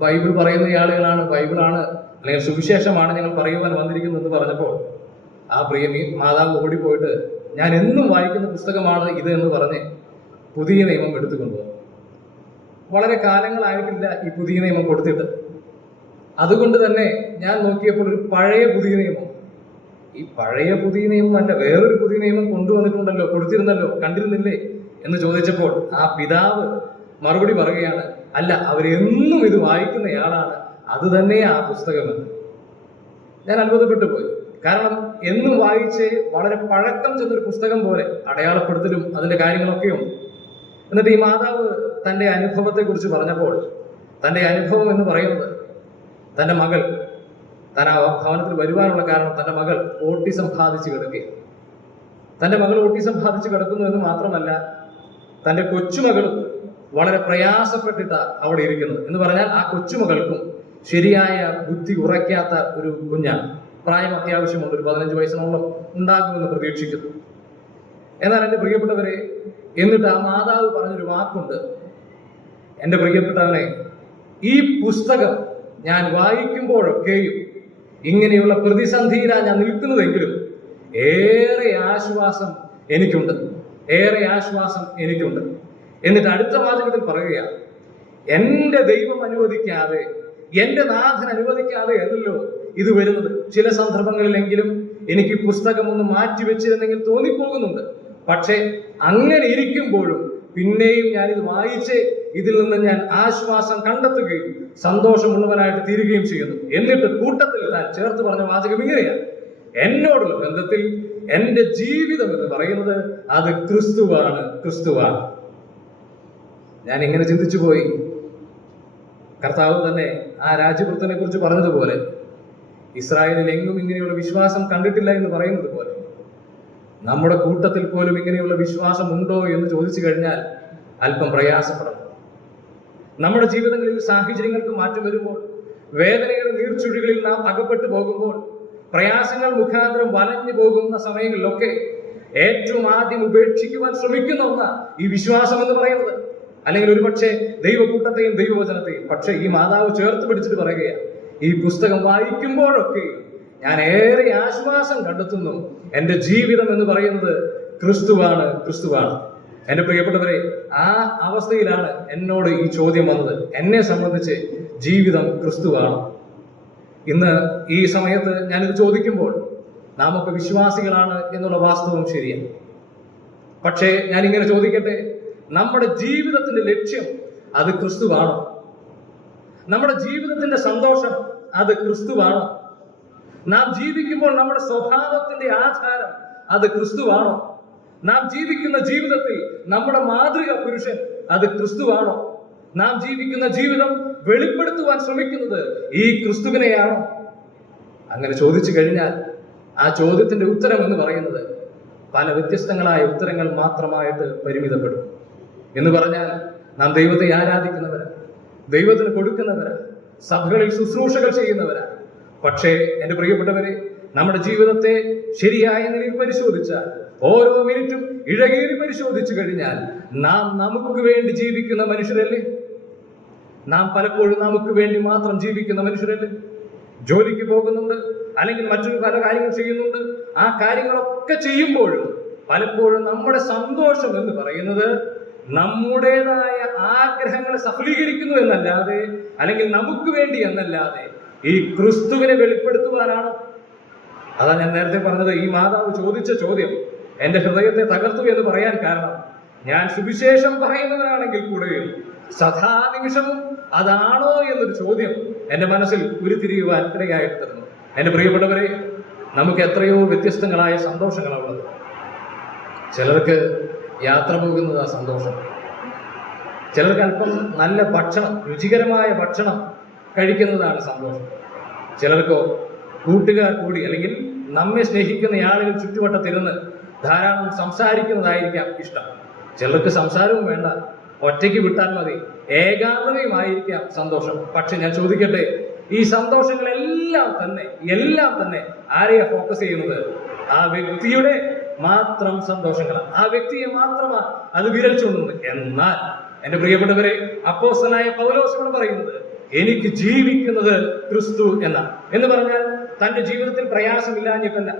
ബൈബിൾ പറയുന്ന ആളുകളാണ്, ബൈബിളാണ് അല്ലെങ്കിൽ സുവിശേഷമാണ് ഞങ്ങൾ പറയുവാൻ വന്നിരിക്കുന്നതെന്ന് പറഞ്ഞപ്പോൾ ആ പ്രിയ മാതാവ് ഓടിപ്പോയിട്ട്, ഞാൻ എന്നും വായിക്കുന്ന പുസ്തകമാണ് ഇത് എന്ന് പറഞ്ഞ് പുതിയ നിയമം എടുത്തുകൊണ്ടുവന്നു. വളരെ കാലങ്ങളായിട്ടില്ല ഈ പുതിയ നിയമം കൊടുത്തിട്ട്. അതുകൊണ്ട് തന്നെ ഞാൻ നോക്കിയപ്പോൾ ഒരു പഴയ പുതിയ നിയമം, ഈ പഴയ പുതിയ നിയമം അല്ല, വേറൊരു പുതിയ നിയമം കൊണ്ടുവന്നിട്ടുണ്ടല്ലോ, കൊടുത്തിരുന്നല്ലോ, കണ്ടിരുന്നില്ലേ എന്ന് ചോദിച്ചപ്പോൾ ആ പിതാവ് മറുപടി പറയുകയാണ്, അല്ല, അവരെന്നും ഇത് വായിക്കുന്നയാളാണ്, അത് തന്നെയാ ആ പുസ്തകമെന്ന്. ഞാൻ അത്ഭുതപ്പെട്ടു പോയി. കാരണം എന്നും വായിച്ച് വളരെ പഴക്കം ചെന്നൊരു പുസ്തകം പോലെ അടയാളപ്പെടുത്തലും അതിന്റെ കാര്യങ്ങളൊക്കെയുണ്ട്. എന്നിട്ട് ഈ മാതാവ് തന്റെ അനുഭവത്തെ കുറിച്ച് പറഞ്ഞപ്പോൾ, തന്റെ അനുഭവം എന്ന് പറയുന്നത് തന്റെ മകൾ, താൻ ആ ഭവനത്തിൽ വരുവാനുള്ള കാരണം തന്റെ മകൾ ഓട്ടിസം ബാധിച്ച് കിടക്കുകയാണ്. തന്റെ മകൾ ഓട്ടിസം ബാധിച്ച് കിടക്കുന്നു എന്ന് മാത്രമല്ല, തന്റെ കൊച്ചുമകളും വളരെ പ്രയാസപ്പെട്ടിട്ട അവിടെ ഇരിക്കുന്നത്. എന്ന് പറഞ്ഞാൽ ആ കൊച്ചുമകൾക്കും ശരിയായ ബുദ്ധി ഉറയ്ക്കാത്ത ഒരു കുഞ്ഞാണ്. പ്രായം അത്യാവശ്യമുണ്ട്, ഒരു 15 വയസ്സിനോളം ഉണ്ടാകുമെന്ന് പ്രതീക്ഷിക്കുന്നു. എന്നാൽ എൻ്റെ പ്രിയപ്പെട്ടവരെ, എന്നിട്ട് ആ മാതാവ് പറഞ്ഞൊരു വാക്കുണ്ട്, എൻ്റെ പ്രിയപ്പെട്ടവനെ, ഈ പുസ്തകം ഞാൻ വായിക്കുമ്പോഴൊക്കെയും ഇങ്ങനെയുള്ള പ്രതിസന്ധിയിലാണ് ഞാൻ നിൽക്കുന്നതെങ്കിലും ഏറെ ആശ്വാസം എനിക്കുണ്ട്, ഏറെ ആശ്വാസം എനിക്കുണ്ട്. എന്നിട്ട് അടുത്ത വാചകത്തിൽ പറയുകയാണ്, എൻ്റെ ദൈവം അനുവദിക്കാതെ, എൻ്റെ നാഥൻ അനുവദിക്കാതെ അല്ലല്ലോ ഇത് വരുന്നത്. ചില സന്ദർഭങ്ങളിലെങ്കിലും എനിക്ക് പുസ്തകം ഒന്ന് മാറ്റി വെച്ചിരുന്നെങ്കിൽ തോന്നിപ്പോകുന്നുണ്ട്. പക്ഷെ അങ്ങനെ ഇരിക്കുമ്പോഴും പിന്നെയും ഞാനിത് വായിച്ച് ഇതിൽ നിന്ന് ഞാൻ ആശ്വാസം കണ്ടെത്തുകയും സന്തോഷമുള്ളവനായിട്ട് തീരുകയും ചെയ്യുന്നു. എന്നിട്ട് കൂട്ടത്തിൽ താൻ ചേർത്ത് പറഞ്ഞ വാചകം ഇങ്ങനെയാണ്: എന്നോടുള്ള ബന്ധത്തിൽ എന്റെ ജീവിതം എന്ന് പറയുന്നത് അത് ക്രിസ്തുവാണ്. ഞാൻ ഇങ്ങനെ ചിന്തിച്ചു പോയി. കർത്താവ് തന്നെ ആ രാജ്യവൃത്തനെ കുറിച്ച് പറഞ്ഞതുപോലെ, ഇസ്രായേലിൽ എങ്ങും ഇങ്ങനെയുള്ള വിശ്വാസം കണ്ടിട്ടില്ല എന്ന് പറയുന്നത് പോലെ, നമ്മുടെ കൂട്ടത്തിൽ പോലും ഇങ്ങനെയുള്ള വിശ്വാസം ഉണ്ടോ എന്ന് ചോദിച്ചു കഴിഞ്ഞാൽ അല്പം പ്രയാസപ്പെടണം. നമ്മുടെ ജീവിതങ്ങളിൽ സാഹചര്യങ്ങൾക്ക് മാറ്റം വരുമ്പോൾ, വേദനയുടെ നീർച്ചുഴികളിൽ നാം അകപ്പെട്ടു പോകുമ്പോൾ, പ്രയാസങ്ങൾ മുഖാന്തരം വലഞ്ഞു പോകുന്ന സമയങ്ങളിലൊക്കെ ഏറ്റവും ആദ്യം ഉപേക്ഷിക്കുവാൻ ശ്രമിക്കുന്ന ഒന്നാണ് ഈ വിശ്വാസം എന്ന് പറയുന്നത്. അല്ലെങ്കിൽ ഒരുപക്ഷെ ദൈവകൂട്ടത്തെയും ദൈവവചനത്തെയും. പക്ഷെ ഈ മാതാവ് ചേർത്ത് പിടിച്ചിട്ട് പറയുകയാണ്, ഈ പുസ്തകം വായിക്കുമ്പോഴൊക്കെ ഞാൻ ഏറെ ആശ്വാസം കണ്ടെത്തുന്നു. എന്റെ ജീവിതം എന്ന് പറയുന്നത് ക്രിസ്തുവാണ്. എന്റെ പ്രിയപ്പെട്ടവരെ, ആ അവസ്ഥയിലാണ് എന്നോട് ഈ ചോദ്യം വന്നത്. എന്നെ സംബന്ധിച്ച് ജീവിതം ക്രിസ്തുവാണ്. ഇന്ന് ഈ സമയത്ത് ഞാനിത് ചോദിക്കുമ്പോൾ നാം ഒക്കെ വിശ്വാസികളാണ് എന്നുള്ള വാസ്തവം ശരിയാണ്. പക്ഷേ ഞാനിങ്ങനെ ചോദിക്കട്ടെ, നമ്മുടെ ജീവിതത്തിന്റെ ലക്ഷ്യം അത് ക്രിസ്തുവാണോ? നമ്മുടെ ജീവിതത്തിന്റെ സന്തോഷം അത് ക്രിസ്തുവാണോ? നാം ജീവിക്കുമ്പോൾ നമ്മുടെ സ്വഭാവത്തിന്റെ ആധാരം അത് ക്രിസ്തുവാണോ? നാം ജീവിക്കുന്ന ജീവിതത്തിൽ നമ്മുടെ മാതൃക പുരുഷൻ അത് ക്രിസ്തുവാണോ? നാം ജീവിക്കുന്ന ജീവിതം വെളിപ്പെടുത്തുവാൻ ശ്രമിക്കുന്നത് ഈ ക്രിസ്തുവിനെയാണോ? അങ്ങനെ ചോദിച്ചു കഴിഞ്ഞാൽ ആ ചോദ്യത്തിന്റെ ഉത്തരം എന്ന് പറയുന്നത് പല വ്യത്യസ്തങ്ങളായ ഉത്തരങ്ങൾ മാത്രമായിട്ട് പരിമിതപ്പെടും. എന്ന് പറഞ്ഞാൽ നാം ദൈവത്തെ ആരാധിക്കുന്നവരാണ്, ദൈവത്തിന് കൊടുക്കുന്നവരാണ്, സഭകളിൽ ശുശ്രൂഷകൾ ചെയ്യുന്നവരാണ്. പക്ഷേ എന്റെ പ്രിയപ്പെട്ടവരെ, നമ്മുടെ ജീവിതത്തെ ശരിയായ നിലയിൽ പരിശോധിച്ചാൽ, ഓരോ മിനിറ്റും ഇഴകേറി പരിശോധിച്ചു കഴിഞ്ഞാൽ നാം നമുക്ക് വേണ്ടി ജീവിക്കുന്ന മനുഷ്യരല്ലേ? നാം പലപ്പോഴും നമുക്ക് വേണ്ടി മാത്രം ജീവിക്കുന്ന മനുഷ്യരല്ലേ? ജോലിക്ക് പോകുന്നുണ്ട്, അല്ലെങ്കിൽ മറ്റൊരു പല കാര്യങ്ങൾ ചെയ്യുന്നുണ്ട്. ആ കാര്യങ്ങളൊക്കെ ചെയ്യുമ്പോഴും പലപ്പോഴും നമ്മുടെ സന്തോഷം എന്ന് പറയുന്നത് നമ്മുടേതായ ആഗ്രഹങ്ങളെ സഫലീകരിക്കുന്നു എന്നല്ലാതെ, അല്ലെങ്കിൽ നമുക്ക് വേണ്ടി എന്നല്ലാതെ ഈ ക്രിസ്തുവിനെ വെളിപ്പെടുത്തുവാനാണോ? അതാ ഞാൻ നേരത്തെ പറഞ്ഞത്, ഈ മാതാവ് ചോദിച്ച ചോദ്യം എന്റെ ഹൃദയത്തെ തകർത്തു എന്ന് പറയാൻ കാരണം, ഞാൻ സുവിശേഷം പറയുന്നവരാണെങ്കിൽ കൂടെയും സദാനിമിഷവും അതാണോ എന്നൊരു ചോദ്യം എന്റെ മനസ്സിൽ ഉരുത്തിരിയുവാൻ ഇടയായിട്ട് തരുന്നു. എന്റെ പ്രിയപ്പെട്ടവരെ, നമുക്ക് എത്രയോ വ്യത്യസ്തങ്ങളായ സന്തോഷങ്ങളാണുള്ളത്. ചിലർക്ക് യാത്ര പോകുന്നത് സന്തോഷം, ചിലർക്ക് അല്പം നല്ല ഭക്ഷണം, രുചികരമായ ഭക്ഷണം കഴിക്കുന്നതാണ് സന്തോഷം. ചിലർക്കോ കൂട്ടുകാർ കൂടി, അല്ലെങ്കിൽ നമ്മെ സ്നേഹിക്കുന്ന ആളുകൾ ചുറ്റുവട്ടത്തിരുന്ന് ധാരാളം സംസാരിക്കുന്നതായിരിക്കാം ഇഷ്ടം. ചിലർക്ക് സംസാരവും വേണ്ട, ഒറ്റയ്ക്ക് വിട്ടാൽ മതി, ഏകാന്തതയുമായിരിക്കാം സന്തോഷം. പക്ഷെ ഞാൻ ചോദിക്കട്ടെ, ഈ സന്തോഷങ്ങളെല്ലാം തന്നെ ആരെയാ ഫോക്കസ് ചെയ്യുന്നത്? ആ വ്യക്തിയുടെ മാത്രം സന്തോഷങ്ങളാണ്, ആ വ്യക്തിയെ മാത്രമാണ് അത് വിരൽ ചൂണ്ടുന്നത്. എന്നാൽ എന്റെ പ്രിയപ്പെട്ടവരെ, അപ്പോസ്തലനായ പൗലോസ് ഇവിടെ പറയുന്നത് എനിക്ക് ജീവിക്കുന്നത് ക്രിസ്തു എന്നാണ്. എന്ന് പറഞ്ഞാൽ തന്റെ ജീവിതത്തിൽ പ്രയാസമില്ലാഞ്ഞിട്ടല്ല,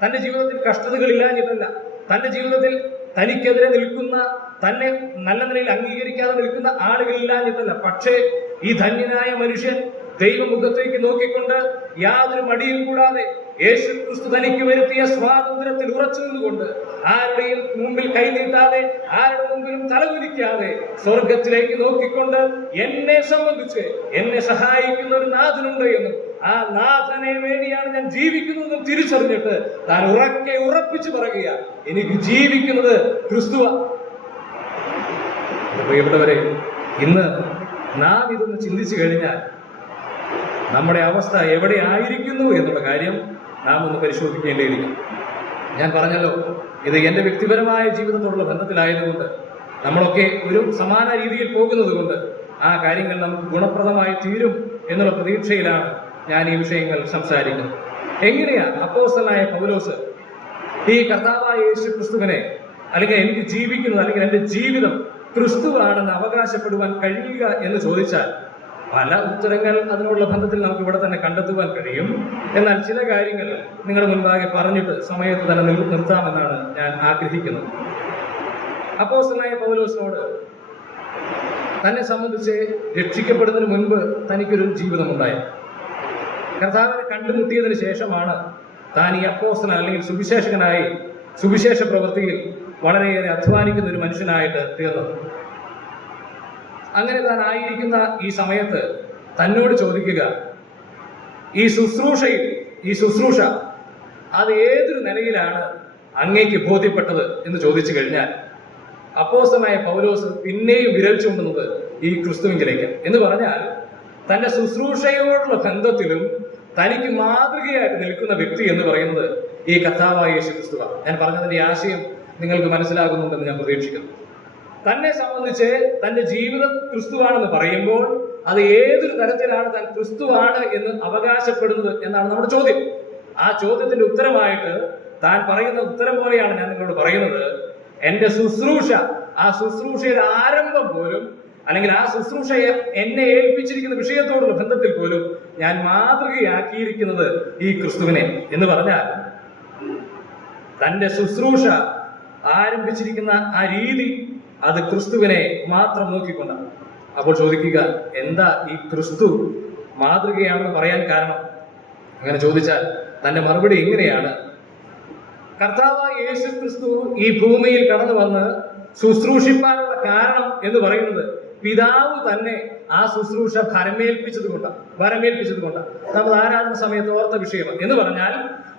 തന്റെ ജീവിതത്തിൽ കഷ്ടതകളില്ലാഞ്ഞിട്ടല്ല, തന്റെ ജീവിതത്തിൽ തനിക്കെതിരെ നിൽക്കുന്ന, തന്നെ നല്ല നിലയിൽ അംഗീകരിക്കാതെ നിൽക്കുന്ന ആളുകളില്ലാഞ്ഞിട്ടല്ല. പക്ഷേ ഈ ധന്യനായ മനുഷ്യൻ ദൈവമുഖത്തേക്ക് നോക്കിക്കൊണ്ട് യാതൊരു മടിയും കൂടാതെ യേശു ക്രിസ്തു തനിക്ക് വരുത്തിയ സ്വാതന്ത്ര്യത്തിൽ ഉറച്ചു നിന്നുകൊണ്ട്, ആരുടെയും മുമ്പിൽ കൈനീട്ടാതെ, ആരുടെ മുമ്പിലും തലകുനിക്കാതെ സ്വർഗത്തിലേക്ക് നോക്കിക്കൊണ്ട്, എന്നെ സംബന്ധിച്ച് എന്നെ സഹായിക്കുന്ന ഒരു നാഥനുണ്ട് എന്നും ആ നാഥനെ വേണ്ടിയാണ് ഞാൻ ജീവിക്കുന്നതെന്നും തിരിച്ചറിഞ്ഞിട്ട് താൻ ഉറക്കെ ഉറപ്പിച്ചു പറയുക, എനിക്ക് ജീവിക്കുന്നത് ക്രിസ്തുവാ. പ്രിയപ്പെട്ടവരെ, ഇന്ന് നാം ഇതൊന്ന് ചിന്തിച്ചു കഴിഞ്ഞാൽ നമ്മുടെ അവസ്ഥ എവിടെ ആയിരിക്കുന്നു എന്നുള്ള കാര്യം നാം ഒന്ന് പരിശോധിക്കേണ്ടിയിരിക്കും. ഞാൻ പറഞ്ഞല്ലോ, ഇത് എൻ്റെ വ്യക്തിപരമായ ജീവിതത്തോടുള്ള ബന്ധത്തിലായതുകൊണ്ട്, നമ്മളൊക്കെ ഒരു സമാന രീതിയിൽ പോകുന്നത് കൊണ്ട് ആ കാര്യങ്ങൾ നമുക്ക് ഗുണപ്രദമായി തീരും എന്നുള്ള പ്രതീക്ഷയിലാണ് ഞാൻ ഈ വിഷയങ്ങൾ സംസാരിക്കുന്നത്. എങ്ങനെയാണ് അപ്പോസ്തലനായ പൗലോസ് ഈ കർത്താവായ യേശു ക്രിസ്തുവിനെ, അല്ലെങ്കിൽ എനിക്ക് ജീവിക്കുന്നത്, അല്ലെങ്കിൽ എൻ്റെ ജീവിതം ക്രിസ്തുവാണെന്ന് അവകാശപ്പെടുവാൻ കഴിയുക എന്ന് ചോദിച്ചാൽ പല ഉത്തരങ്ങൾ അതിനുള്ള ബന്ധത്തിൽ നമുക്ക് ഇവിടെ തന്നെ കണ്ടെത്തുവാൻ കഴിയും. എന്നാൽ ചില കാര്യങ്ങൾ നിങ്ങളുടെ മുൻപാകെ പറഞ്ഞിട്ട് സമയത്ത് തന്നെ നിർത്താമെന്നാണ് ഞാൻ ആഗ്രഹിക്കുന്നത്. അപ്പോസ്തലനായ പൗലോസിനോട് തന്നെ സംബന്ധിച്ച് രക്ഷിക്കപ്പെടുന്നതിന് മുൻപ് തനിക്കൊരു ജീവിതമുണ്ടായി. കർത്താവിനെ കണ്ടുമുട്ടിയതിനു ശേഷമാണ് താൻ ഈ അപ്പോസ്തലൻ അല്ലെങ്കിൽ സുവിശേഷകനായി സുവിശേഷ പ്രവൃത്തിയിൽ വളരെയേറെ അധ്വാനിക്കുന്ന ഒരു മനുഷ്യനായിട്ട് തീർന്നത്. അങ്ങനെ താൻ ആയിരിക്കുന്ന ഈ സമയത്ത് തന്നോട് ചോദിക്കുക, ഈ ശുശ്രൂഷ അത് ഏതൊരു നിലയിലാണ് അങ്ങേക്ക് ബോധ്യപ്പെട്ടത് എന്ന് ചോദിച്ചു കഴിഞ്ഞാൽ അപ്പോസ്തലനായ പൗലോസ് പിന്നെയും വിരൽ ചൂണ്ടുന്നത് ഈ ക്രിസ്തുവിലേക്ക്. എന്ന് പറഞ്ഞാൽ തന്റെ ശുശ്രൂഷയോടുള്ള ബന്ധത്തിലും തനിക്ക് മാതൃകയായിട്ട് നിൽക്കുന്ന വ്യക്തി എന്ന് പറയുന്നത് ഈ കർത്താവായ യേശു ക്രിസ്തുവാണ്. ഞാൻ പറഞ്ഞതിന്റെ ആശയം നിങ്ങൾക്ക് മനസ്സിലാകുന്നുണ്ടെന്ന് ഞാൻ പ്രതീക്ഷിക്കുന്നു. തന്നെ സംബന്ധിച്ച് തന്റെ ജീവിതം ക്രിസ്തുവാണെന്ന് പറയുമ്പോൾ അത് ഏതൊരു തരത്തിലാണ് താൻ ക്രിസ്തുവാണ് എന്ന് അവകാശപ്പെടുന്നത് എന്നാണ് നമ്മുടെ ചോദ്യം. ആ ചോദ്യത്തിന്റെ ഉത്തരമായിട്ട് താൻ പറയുന്ന ഉത്തരം പോലെയാണ് ഞാൻ നിങ്ങളോട് പറയുന്നത്. എന്റെ ശുശ്രൂഷ, ആ ശുശ്രൂഷയുടെ ആരംഭം പോലും, അല്ലെങ്കിൽ ആ ശുശ്രൂഷയെ എന്നെ ഏൽപ്പിച്ചിരിക്കുന്ന വിഷയത്തോടുള്ള ബന്ധത്തിൽ പോലും ഞാൻ മാതൃകയാക്കിയിരിക്കുന്നത് ഈ ക്രിസ്തുവിനെ. എന്ന് പറഞ്ഞാൽ തന്റെ ശുശ്രൂഷ ആരംഭിച്ചിരിക്കുന്ന ആ രീതി അത് ക്രിസ്തുവിനെ മാത്രം നോക്കിക്കൊണ്ടാണ്. അപ്പോൾ ചോദിക്കുക, എന്താ ഈ ക്രിസ്തു മാതൃകയാണെന്ന് പറയാൻ കാരണം? അങ്ങനെ ചോദിച്ചാൽ തന്റെ മറുപടി ഇങ്ങനെയാണ്: കർത്താവായ യേശു ക്രിസ്തു ഈ ഭൂമിയിൽ കടന്നു വന്ന് ശുശ്രൂഷിപ്പാനുള്ള കാരണം എന്ന് പറയുന്നത് പിതാവ് തന്നെ ആ ശുശ്രൂഷ ഭരമേൽപ്പിച്ചത് കൊണ്ടാണ്. നമ്മൾ ആരാധന സമയത്ത് ഓർത്ത വിഷയമാണ്. എന്ന് പറഞ്ഞാൽ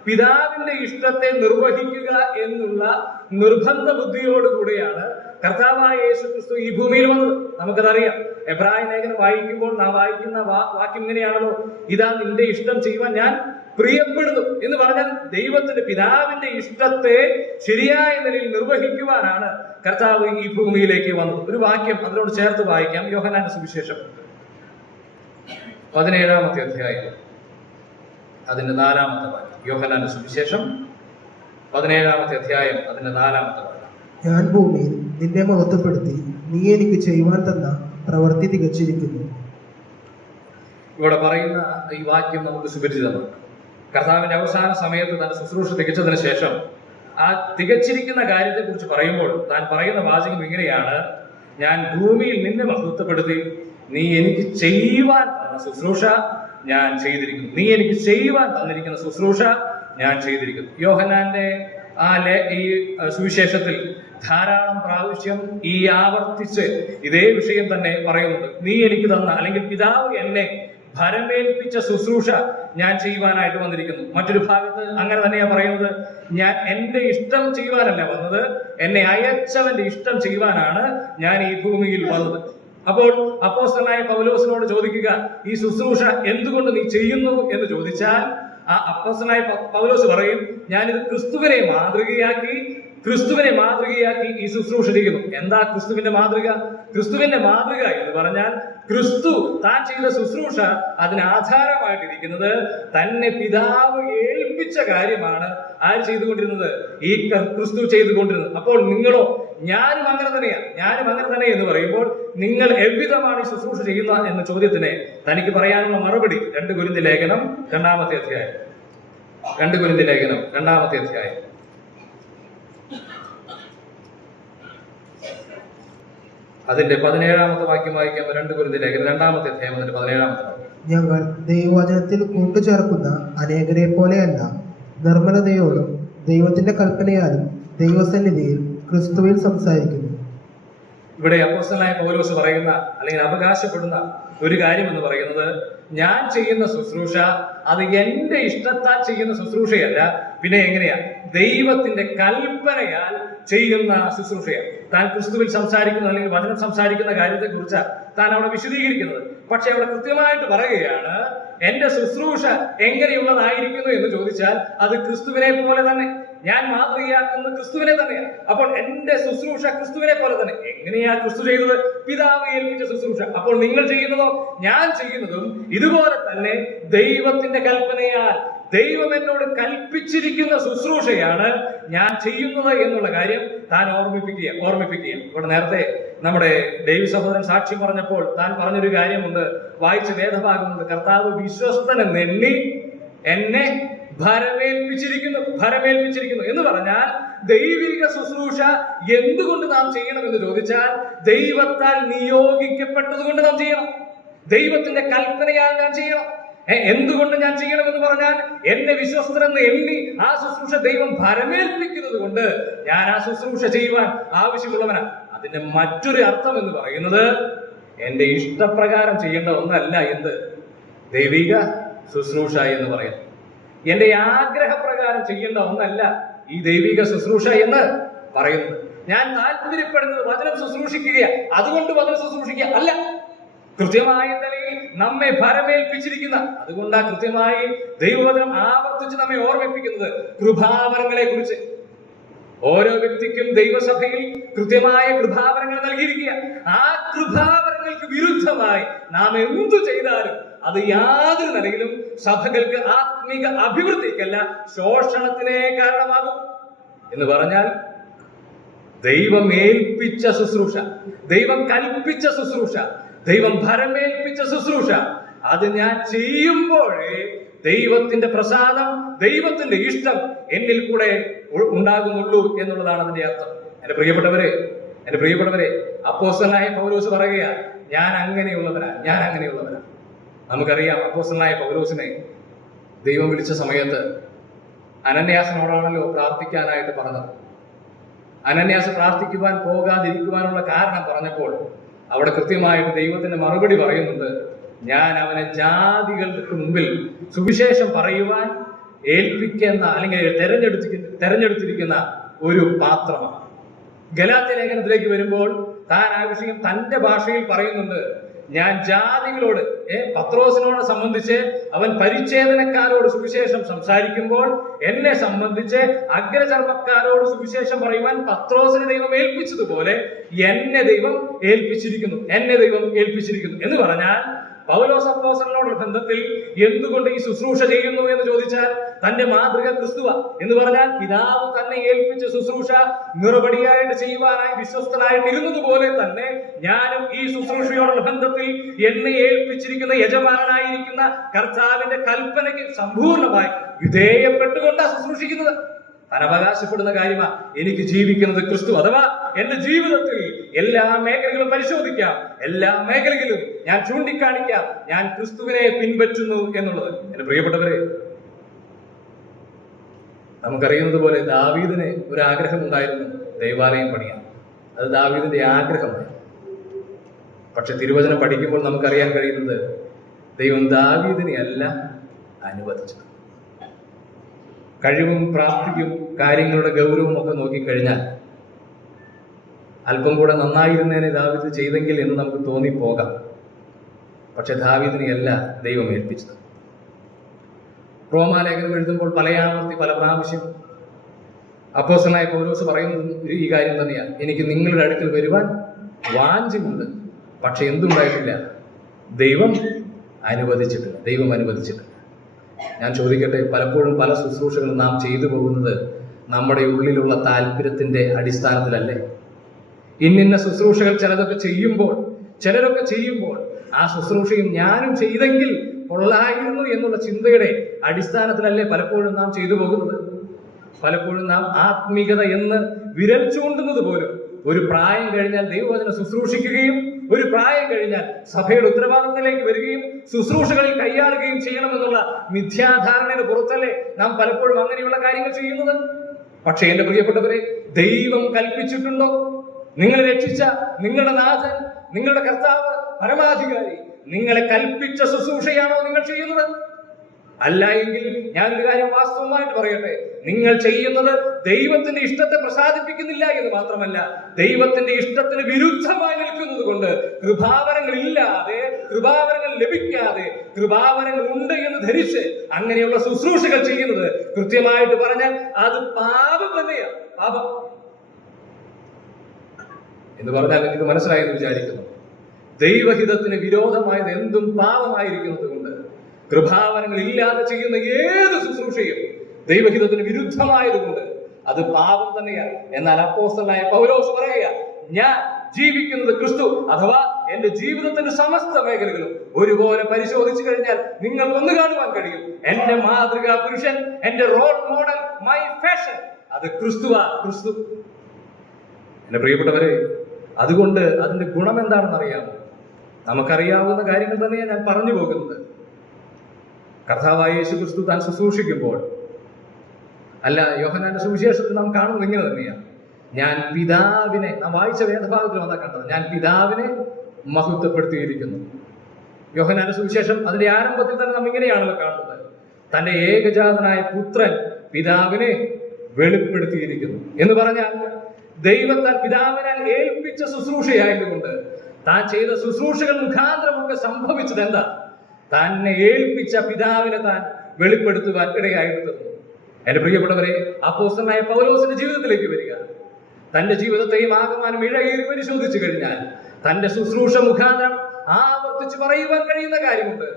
പിതാവിന്റെ ഇഷ്ടത്തെ നിർവഹിക്കുക എന്നുള്ള നിർബന്ധ ബുദ്ധിയോടുകൂടിയാണ് കർത്താവായ യേശു ക്രിസ്തു ഈ ഭൂമിയിൽ വന്നത്. നമുക്കതറിയാം. എബ്രായ ലേഖനം വായിക്കുമ്പോൾ നാം വായിക്കുന്ന വാക്യം ഇങ്ങനെയാണല്ലോ: ഇതാ നിന്റെ ഇഷ്ടം ചെയ്യുവാൻ ഞാൻ പ്രിയപ്പെടുന്നു. എന്ന് പറഞ്ഞാൽ ദൈവത്തിന്റെ പിതാവിന്റെ ഇഷ്ടത്തെ ശരിയായ നിലയിൽ നിർവഹിക്കുവാനാണ് കർത്താവ് ഈ ഭൂമിയിലേക്ക് വന്നത്. ഒരു വാക്യം അതിനോട് ചേർത്ത് വായിക്കാം. യോഹന്നാന്റെ സുവിശേഷം 17-ാമത്തെ അധ്യായം അതിന്റെ 4-ാമത്തെ വാക്യം. യോഹന്നാന്റെ സുവിശേഷം 17-ാമത്തെ അധ്യായം അതിന്റെ 4-ാമത്തെ വാക്യം. ഞാൻ ഭൂമിയിൽ നിന്നെ മഹത്വപ്പെടുത്തി നീ എനിക്ക് ചെയ്യുവാൻ തന്ന പ്രവൃത്തി തികച്ചിരിക്കുന്നു. ഇവിടെ പറയുന്ന ഈ വാക്യം നമുക്ക് സുപരിചിതമാണ്. കർത്താവിന്റെ അവസാന സമയത്ത് തന്റെ ശുശ്രൂഷ തികച്ചതിന് ശേഷം ആ തികച്ചിരിക്കുന്ന കാര്യത്തെ കുറിച്ച് പറയുമ്പോൾ താൻ പറയുന്ന വാചകം ഇങ്ങനെയാണ്: ഞാൻ ഭൂമിയിൽ നിന്നെ മഹത്വപ്പെടുത്തി നീ എനിക്ക് ചെയ്യുവാൻ തന്ന ശുശ്രൂഷ ഞാൻ ചെയ്തിരിക്കുന്നു. നീ എനിക്ക് ചെയ്യുവാൻ തന്നിരിക്കുന്ന ശുശ്രൂഷ ഞാൻ ചെയ്തിരിക്കുന്നു. യോഹന്നാന്റെ ഈ സുവിശേഷത്തിൽ ധാരാളം പ്രാവശ്യം ഈ ആവർത്തിച്ച് ഇതേ വിഷയം തന്നെ പറയുന്നുണ്ട്. നീ എനിക്ക് തന്ന, അല്ലെങ്കിൽ പിതാവ് എന്നെ ഭരമേൽപ്പിച്ച ശുശ്രൂഷ ഞാൻ ചെയ്യുവാനായിട്ട് വന്നിരിക്കുന്നു. മറ്റൊരു ഭാഗത്ത് അങ്ങനെ തന്നെയാ പറയുന്നത്: ഞാൻ എന്റെ ഇഷ്ടം ചെയ്യുവാനല്ല വന്നത്, എന്നെ അയച്ചവന്റെ ഇഷ്ടം ചെയ്യുവാനാണ് ഞാൻ ഈ ഭൂമിയിൽ വന്നത്. അപ്പോൾ അപ്പോസ്തലനായ പൗലോസിനോട് ചോദിക്കുക, ഈ ശുശ്രൂഷ എന്തുകൊണ്ട് നീ ചെയ്യുന്നു എന്ന് ചോദിച്ചാൽ ആ അപ്പോസ്തലനായ പൗലോസ് പറയും, ഞാനിത് ക്രിസ്തുവിനെ മാതൃകയാക്കി ഈ ശുശ്രൂഷ ചെയ്യുന്നു. എന്താ ക്രിസ്തുവിന്റെ മാതൃക? ക്രിസ്തുവിന്റെ മാതൃക എന്ന് പറഞ്ഞാൽ ക്രിസ്തു താൻ ചെയ്ത ശുശ്രൂഷ അതിന് ആധാരമായിട്ടിരിക്കുന്നത് തന്നെ പിതാവ് ഏൽപ്പിച്ച കാര്യമാണ്. ആര് ചെയ്തുകൊണ്ടിരുന്നത്? ഈ ക്രിസ്തു ചെയ്തുകൊണ്ടിരുന്നത്. അപ്പോൾ നിങ്ങളോ? ഞാനും അങ്ങനെ തന്നെ എന്ന് പറയുമ്പോൾ നിങ്ങൾ എவ்விதമാണ് ഈ ശുശ്രൂഷ ചെയ്യുന്ന എന്ന ചോദ്യത്തിന് തനിക്ക് പറയാനുള്ള മറുപടി 2 കൊരിന്ത്യർ ലേഖനം 2-ാമത്തെ അധ്യായം. 2 കൊരിന്ത്യർ ലേഖനം 2-ാമത്തെ അധ്യായം അതിന്റെ 17-ാമത്തെ വാക്യം വായിക്കാം. 2 കൊരിന്ത്യർ ലേഖനം 2-ാമത്തെ അധ്യായം അതിന്റെ 17-ാമത്തെ വാക്യം. ഞങ്ങൾ ദൈവവചനത്തിൽ കൂട്ടുചേർക്കുന്ന അനേകരെ പോലെയല്ല, നിർമ്മലതയോടും ദൈവത്തിന്റെ കൽപ്പനയാലും ദൈവസന്നിധിയിൽ ക്രിസ്തുവിൽ സംസാരിക്കുന്നു. ഇവിടെ അപ്പോസ്തലനായ പൗലോസ് പറയുന്ന, അല്ലെങ്കിൽ അവകാശപ്പെടുന്ന ഒരു കാര്യം എന്ന് പറയുന്നത്, ഞാൻ ചെയ്യുന്ന ശുശ്രൂഷ അത് എന്റെ ഇഷ്ടത്താൽ ചെയ്യുന്ന ശുശ്രൂഷയല്ല, പിന്നെ എങ്ങനെയാ? ദൈവത്തിന്റെ കൽപ്പനയാൽ ചെയ്യുന്ന ശുശ്രൂഷയാണ്. താൻ ക്രിസ്തുവിൽ സംസാരിക്കുന്ന, അല്ലെങ്കിൽ വചനം സംസാരിക്കുന്ന കാര്യത്തെ കുറിച്ച് താൻ അവിടെ വിശദീകരിക്കുന്നത്. പക്ഷെ അവിടെ കൃത്യമായിട്ട് പറയുകയാണ്, എന്റെ ശുശ്രൂഷ എങ്ങനെയുള്ളതായിരിക്കുന്നു എന്ന് ചോദിച്ചാൽ അത് ക്രിസ്തുവിനെ പോലെ തന്നെ. ഞാൻ മാതൃകയാക്കുന്നത് ക്രിസ്തുവിനെ തന്നെയാണ്. അപ്പോൾ എന്റെ ശുശ്രൂഷ ക്രിസ്തുവിനെ പോലെ തന്നെ. എങ്ങനെയാ ക്രിസ്തു ചെയ്തത്? പിതാവ് ഏൽപ്പിച്ച ശുശ്രൂഷ. അപ്പോൾ നിങ്ങൾ ചെയ്യുന്നതോ? ഞാൻ ചെയ്യുന്നതും ഇതുപോലെ തന്നെ ദൈവത്തിന്റെ കൽപ്പനയാൽ, ദൈവം എന്നോട് കൽപ്പിച്ചിരിക്കുന്ന ശുശ്രൂഷയാണ് ഞാൻ ചെയ്യുന്നത് എന്നുള്ള കാര്യം താൻ ഓർമ്മിപ്പിക്കുക. ഇവിടെ നേരത്തെ നമ്മുടെ ഡേവി സഹോദരൻ സാക്ഷ്യം പറഞ്ഞപ്പോൾ താൻ പറഞ്ഞൊരു കാര്യമുണ്ട്, വായിച്ച വേദഭാഗമുണ്ട്. കർത്താവ് വിശ്വസ്തനെണ്ണി എന്നെ ഭരമേൽപ്പിച്ചിരിക്കുന്നു എന്ന് പറഞ്ഞാൽ ദൈവിക ശുശ്രൂഷ എന്തുകൊണ്ട് നാം ചെയ്യണം എന്ന് ചോദിച്ചാൽ ദൈവത്താൽ നിയോഗിക്കപ്പെട്ടത് കൊണ്ട് നാം ചെയ്യണം. ദൈവത്തിന്റെ കൽപ്പനയാൽ നാം ചെയ്യണം. എന്തുകൊണ്ട് ഞാൻ ചെയ്യണമെന്ന് പറഞ്ഞാൽ എന്നെ വിശ്വസ്തരെന്ന് എണ്ണി ആ ശുശ്രൂഷ ദൈവം ഭരമേൽപ്പിക്കുന്നത് കൊണ്ട് ഞാൻ ആ ശുശ്രൂഷ ചെയ്യുവാൻ ആവശ്യമുള്ളവനാണ്. അതിന്റെ മറ്റൊരു അർത്ഥം എന്ന് പറയുന്നത് എന്റെ ഇഷ്ടപ്രകാരം ചെയ്യേണ്ട ഒന്നല്ല എന്ത് ദൈവിക ശുശ്രൂഷ എന്ന് പറയുന്നത്. എന്റെ ആഗ്രഹപ്രകാരം ചെയ്യേണ്ട ഒന്നല്ല ഈ ദൈവിക ശുശ്രൂഷ എന്ന് പറയുന്നത്. ഞാൻ താല്പര്യപ്പെടുന്നത് വചനം ശുശ്രൂഷിക്കുക, അതുകൊണ്ട് വചനം ശുശ്രൂഷിക്കുക അല്ല. കൃത്യമായ നിലയിൽ നമ്മെ ഭരമേൽപ്പിച്ചിരിക്കുന്ന, അതുകൊണ്ടാ കൃത്യമായി ദൈവവചനം ആവർത്തിച്ച് നമ്മെ ഓർമ്മിപ്പിക്കുന്നത് കൃപാവരങ്ങളെ കുറിച്ച്. ഓരോ വ്യക്തിക്കും ദൈവസഭയിൽ കൃത്യമായ കൃപാവരങ്ങൾ നൽകിയിരിക്കുക. ആ കൃപാവരങ്ങൾക്ക് വിരുദ്ധമായി നാം എന്തു ചെയ്താലും അത് യാതൊരു നിലയിലും സഭകൾക്ക് ആത്മീക അഭിവൃദ്ധിക്കല്ല, ശോഷണത്തിനേ കാരണമാകും. എന്ന് പറഞ്ഞാൽ ദൈവം ഏൽപ്പിച്ച ശുശ്രൂഷ, ദൈവം കൽപ്പിച്ച ശുശ്രൂഷ, ദൈവം ഭരമേൽപ്പിച്ച ശുശ്രൂഷ, അത് ഞാൻ ചെയ്യുമ്പോഴേ ദൈവത്തിന്റെ പ്രസാദം, ദൈവത്തിന്റെ ഇഷ്ടം എന്നിൽ കൂടെ ഉണ്ടാകുന്നുള്ളൂ എന്നുള്ളതാണ് അതിന്റെ അർത്ഥം. എന്റെ പ്രിയപ്പെട്ടവരെ, അപ്പോസ്തലനായ പൗലോസ് പറയുക, ഞാൻ അങ്ങനെയുള്ളവനാ. നമുക്കറിയാം അപ്പോസ്തലനായ പൗലോസിനെ ദൈവം വിളിച്ച സമയത്ത് അനന്യാസിനോടാണല്ലോ പ്രാർത്ഥിക്കാനായിട്ട് പറഞ്ഞത്. അനന്യാസ് പ്രാർത്ഥിക്കുവാൻ പോകാതിരിക്കുവാനുള്ള കാരണം പറഞ്ഞപ്പോൾ അവിടെ കൃത്യമായിട്ട് ദൈവത്തിന്റെ മറുപടി പറയുന്നുണ്ട്, ഞാൻ അവനെ ജാതികൾക്ക് മുമ്പിൽ സുവിശേഷം പറയുവാൻ ഏൽപ്പിക്കുന്ന അല്ലെങ്കിൽ തെരഞ്ഞെടുത്തിരിക്കുന്ന ഒരു പാത്രമാണ്. ഗലാത്യ ലേഖനത്തിലേക്ക് വരുമ്പോൾ താൻ ആ വിഷയം തന്റെ ഭാഷയിൽ പറയുന്നുണ്ട്. ഞാൻ ജാതികളോട്, പത്രോസിനോട് സംബന്ധിച്ച് അവൻ പരിച്ഛേദനക്കാരോട് സുവിശേഷം സംസാരിക്കുമ്പോൾ എന്നെ സംബന്ധിച്ച് അഗ്രചർമ്മക്കാരോട് സുവിശേഷം പറയുവാൻ പത്രോസിനെ ദൈവം ഏൽപ്പിച്ചതുപോലെ എന്നെ ദൈവം ഏൽപ്പിച്ചിരിക്കുന്നു എന്ന് പറഞ്ഞാൽ പൗലോസ് അപ്പോസ്തലനോടുള്ള ബന്ധത്തിൽ എന്തുകൊണ്ട് ഈ ശുശ്രൂഷ ചെയ്യുന്നു എന്ന് ചോദിച്ചാൽ തന്റെ മാതൃക ക്രിസ്തുവ എന്ന് പറഞ്ഞാൽ പിതാവ് തന്നെ ഏൽപ്പിച്ച ശുശ്രൂഷ നിറപടിയായിട്ട് ചെയ്യുവാനായി വിശ്വസ്തനായിട്ട് ഇരുന്നതുപോലെ തന്നെ ഞാനും ഈ ശുശ്രൂഷയോടുള്ള ബന്ധത്തിൽ എന്നെ ഏൽപ്പിച്ചിരിക്കുന്ന യജമാനായിരിക്കുന്ന കർത്താവിന്റെ കൽപ്പനയ്ക്ക് സമ്പൂർണമായി വിധേയപ്പെട്ടുകൊണ്ടാണ് ശുശ്രൂഷിക്കുന്നത്. താൻ അവകാശപ്പെടുന്ന കാര്യമാണ് എനിക്ക് ജീവിക്കുന്നത് ക്രിസ്തു. അഥവാ എന്റെ ജീവിതത്തിൽ എല്ലാ മേഖലകളും പരിശോധിക്കാം, എല്ലാ മേഖലകളിലും ഞാൻ ചൂണ്ടിക്കാണിക്കാം, ഞാൻ ക്രിസ്തുവിനെ പിൻപറ്റുന്നു എന്നുള്ളത്. എന്റെ പ്രിയപ്പെട്ടവരെ, നമുക്കറിയുന്നത് പോലെ ദാവീദിന് ഒരു ആഗ്രഹം ഉണ്ടായിരുന്നു, ദൈവാലയം പണിയാൻ. അത് ദാവീദിന്റെ ആഗ്രഹമായി. പക്ഷെ തിരുവചനം പഠിക്കുമ്പോൾ നമുക്കറിയാൻ കഴിയുന്നത് ദൈവം ദാവീദിനെ അല്ല അനുവദിച്ചത്. കഴിവും പ്രാപ്തിയും കാര്യങ്ങളുടെ ഗൗരവവും ഒക്കെ നോക്കിക്കഴിഞ്ഞാൽ അല്പം കൂടെ നന്നായിരുന്നേനെ ദാവീദ് ചെയ്തെങ്കിൽ എന്ന് നമുക്ക് തോന്നിപ്പോകാം. പക്ഷെ ദാവീദിനെയല്ല ദൈവം ഏൽപ്പിച്ചത്. റോമാലേഖനം എഴുതുമ്പോൾ പല പ്രാവശ്യം അപ്പോസ്തലനായ പൗലോസ് പറയുന്നത് ഈ കാര്യം തന്നെയാണ്. എനിക്ക് നിങ്ങളുടെ അടുക്കൽ വരുവാൻ വാഞ്ചുണ്ട്, പക്ഷെ എന്തുണ്ടായിട്ടില്ല, ദൈവം അനുവദിച്ചിട്ടില്ല. ഞാൻ ചോദിക്കട്ടെ, പലപ്പോഴും പല ശുശ്രൂഷകളും നാം ചെയ്തു പോകുന്നത് നമ്മുടെ ഉള്ളിലുള്ള താല്പര്യത്തിന്റെ അടിസ്ഥാനത്തിലല്ലേ? ഇന്നിന്ന ശുശ്രൂഷകൾ ചിലരൊക്കെ ചെയ്യുമ്പോൾ ആ ശുശ്രൂഷയും ഞാനും ചെയ്തെങ്കിൽ കൊള്ളായിരുന്നു എന്നുള്ള ചിന്തയുടെ അടിസ്ഥാനത്തിലല്ലേ പലപ്പോഴും നാം ചെയ്തു പോകുന്നത്? പലപ്പോഴും നാം ആത്മീകത എന്ന് വിരൽ ചൂണ്ടുന്നത് പോലും ഒരു പ്രായം കഴിഞ്ഞാൽ ദൈവവചനം ശുശ്രൂഷിക്കുകയും ഒരു പ്രായം കഴിഞ്ഞാൽ സഭയുടെ ഉത്തരവാദിത്തത്തിലേക്ക് വരികയും ശുശ്രൂഷകളിൽ കൈയാളുകയും ചെയ്യണമെന്നുള്ള മിഥ്യാധാരണയുടെ പുറത്തല്ലേ നാം പലപ്പോഴും അങ്ങനെയുള്ള കാര്യങ്ങൾ ചെയ്യുന്നത്? പക്ഷേ എന്റെ പ്രിയപ്പെട്ടവരെ, ദൈവം കൽപ്പിച്ചിട്ടുണ്ടോ? നിങ്ങളെ രക്ഷിച്ച നിങ്ങളുടെ നാഥൻ, നിങ്ങളുടെ കർത്താവ്, പരമാധികാരി നിങ്ങളെ കൽപ്പിച്ച ശുശ്രൂഷയാണോ നിങ്ങൾ ചെയ്യുന്നത്? അല്ല എങ്കിൽ ഞാനൊരു കാര്യം വാസ്തവമായിട്ട് പറയട്ടെ, നിങ്ങൾ ചെയ്യുന്നത് ദൈവത്തിന്റെ ഇഷ്ടത്തെ പ്രസാദിപ്പിക്കുന്നില്ല എന്ന് മാത്രമല്ല, ദൈവത്തിന്റെ ഇഷ്ടത്തിന് വിരുദ്ധമായി നിൽക്കുന്നത് കൊണ്ട് കൃപാവരങ്ങൾ ഇല്ലാതെ, കൃപാവരങ്ങൾ ലഭിക്കാതെ, കൃപാവരങ്ങൾ ഉണ്ട് എന്ന് ധരിച്ച് അങ്ങനെയുള്ള ശുശ്രൂഷകൾ ചെയ്യുന്നത് കൃത്യമായിട്ട് പറഞ്ഞാൽ അത് പാപം തന്നെയാണ്. പാപം എന്ന് പറഞ്ഞാൽ നിങ്ങൾക്ക് മനസ്സിലായെന്ന് വിചാരിക്കുന്നു. ദൈവഹിതത്തിന് വിരോധമായത് എന്തും പാപമായിരിക്കുന്നത് കൊണ്ട് കൃപാവരങ്ങൾ ഇല്ലാതെ ചെയ്യുന്ന ഏത് ശുശ്രൂഷയും ദൈവഹിതത്തിന് വിരുദ്ധമായതുകൊണ്ട് അത് പാപം തന്നെയാണ്. എന്നാൽ അപ്പോസ്തലനായ പൗലോസ് പറയുക, ഞാൻ ജീവിക്കുന്നത് ക്രിസ്തു, അഥവാ എന്റെ ജീവിതത്തിന്റെ സമസ്ത മേഖലകളും ഒരുപോലെ പരിശോധിച്ചു കഴിഞ്ഞാൽ നിങ്ങൾക്കൊന്ന് കാണുവാൻ കഴിയും, എന്റെ മാതൃകാ പുരുഷൻ, എന്റെ റോൾ മോഡൽ, മൈ ഫാഷൻ, അത് ക്രിസ്തു. എന്റെ പ്രിയപ്പെട്ടവരെ, അതുകൊണ്ട് അതിന്റെ ഗുണം എന്താണെന്ന് അറിയാമോ? നമുക്കറിയാവുന്ന കാര്യങ്ങൾ തന്നെയാണ് ഞാൻ പറഞ്ഞു പോകുന്നത്. കർത്താവായ യേശു ക്രിസ്തു താൻ ശുശ്രൂഷിക്കുമ്പോൾ, അല്ല, യോഹന്നാന്റെ സുവിശേഷത്തിൽ നാം കാണുന്നത് ഇങ്ങനെ തന്നെയാണ്. ഞാൻ പിതാവിനെ, നാം വായിച്ച വേദഭാഗത്തിൽ വന്നാ കണ്ടത്, ഞാൻ പിതാവിനെ മഹത്വപ്പെടുത്തിയിരിക്കുന്നു. യോഹന്നാന്റെ സുവിശേഷം അതിന്റെ ആരംഭത്തിൽ തന്നെ നാം ഇങ്ങനെയാണല്ലോ കാണുന്നത്. തന്റെ ഏകജാതനായ പുത്രൻ പിതാവിനെ വെളിപ്പെടുത്തിയിരിക്കുന്നു എന്ന് പറഞ്ഞാൽ, ദൈവത്താൽ പിതാവിനാൽ ഏൽപ്പിച്ച ശുശ്രൂഷയായതുകൊണ്ട് താൻ ചെയ്ത ശുശ്രൂഷകൾ മുഖാന്തരമൊക്കെ സംഭവിച്ചത് എന്താ? തന്നെ ഏൽപ്പിച്ച പിതാവിനെ താൻ വെളിപ്പെടുത്തുവാൻ ഇടയായിട്ട്. എന്റെ പ്രിയപ്പെട്ടവരെ, അപ്പോസ്തലനായ പൗലോസിന്റെ ജീവിതത്തിലേക്ക് വരിക. തന്റെ ജീവിതത്തെയും ആകമാനം ഇഴകീറി പരിശോധിച്ചു കഴിഞ്ഞാൽ തന്റെ ശുശ്രൂഷ മുഖാന്തരം ആവർത്തിച്ച് പറയുവാൻ കഴിയുന്ന കാര്യമുണ്ട്.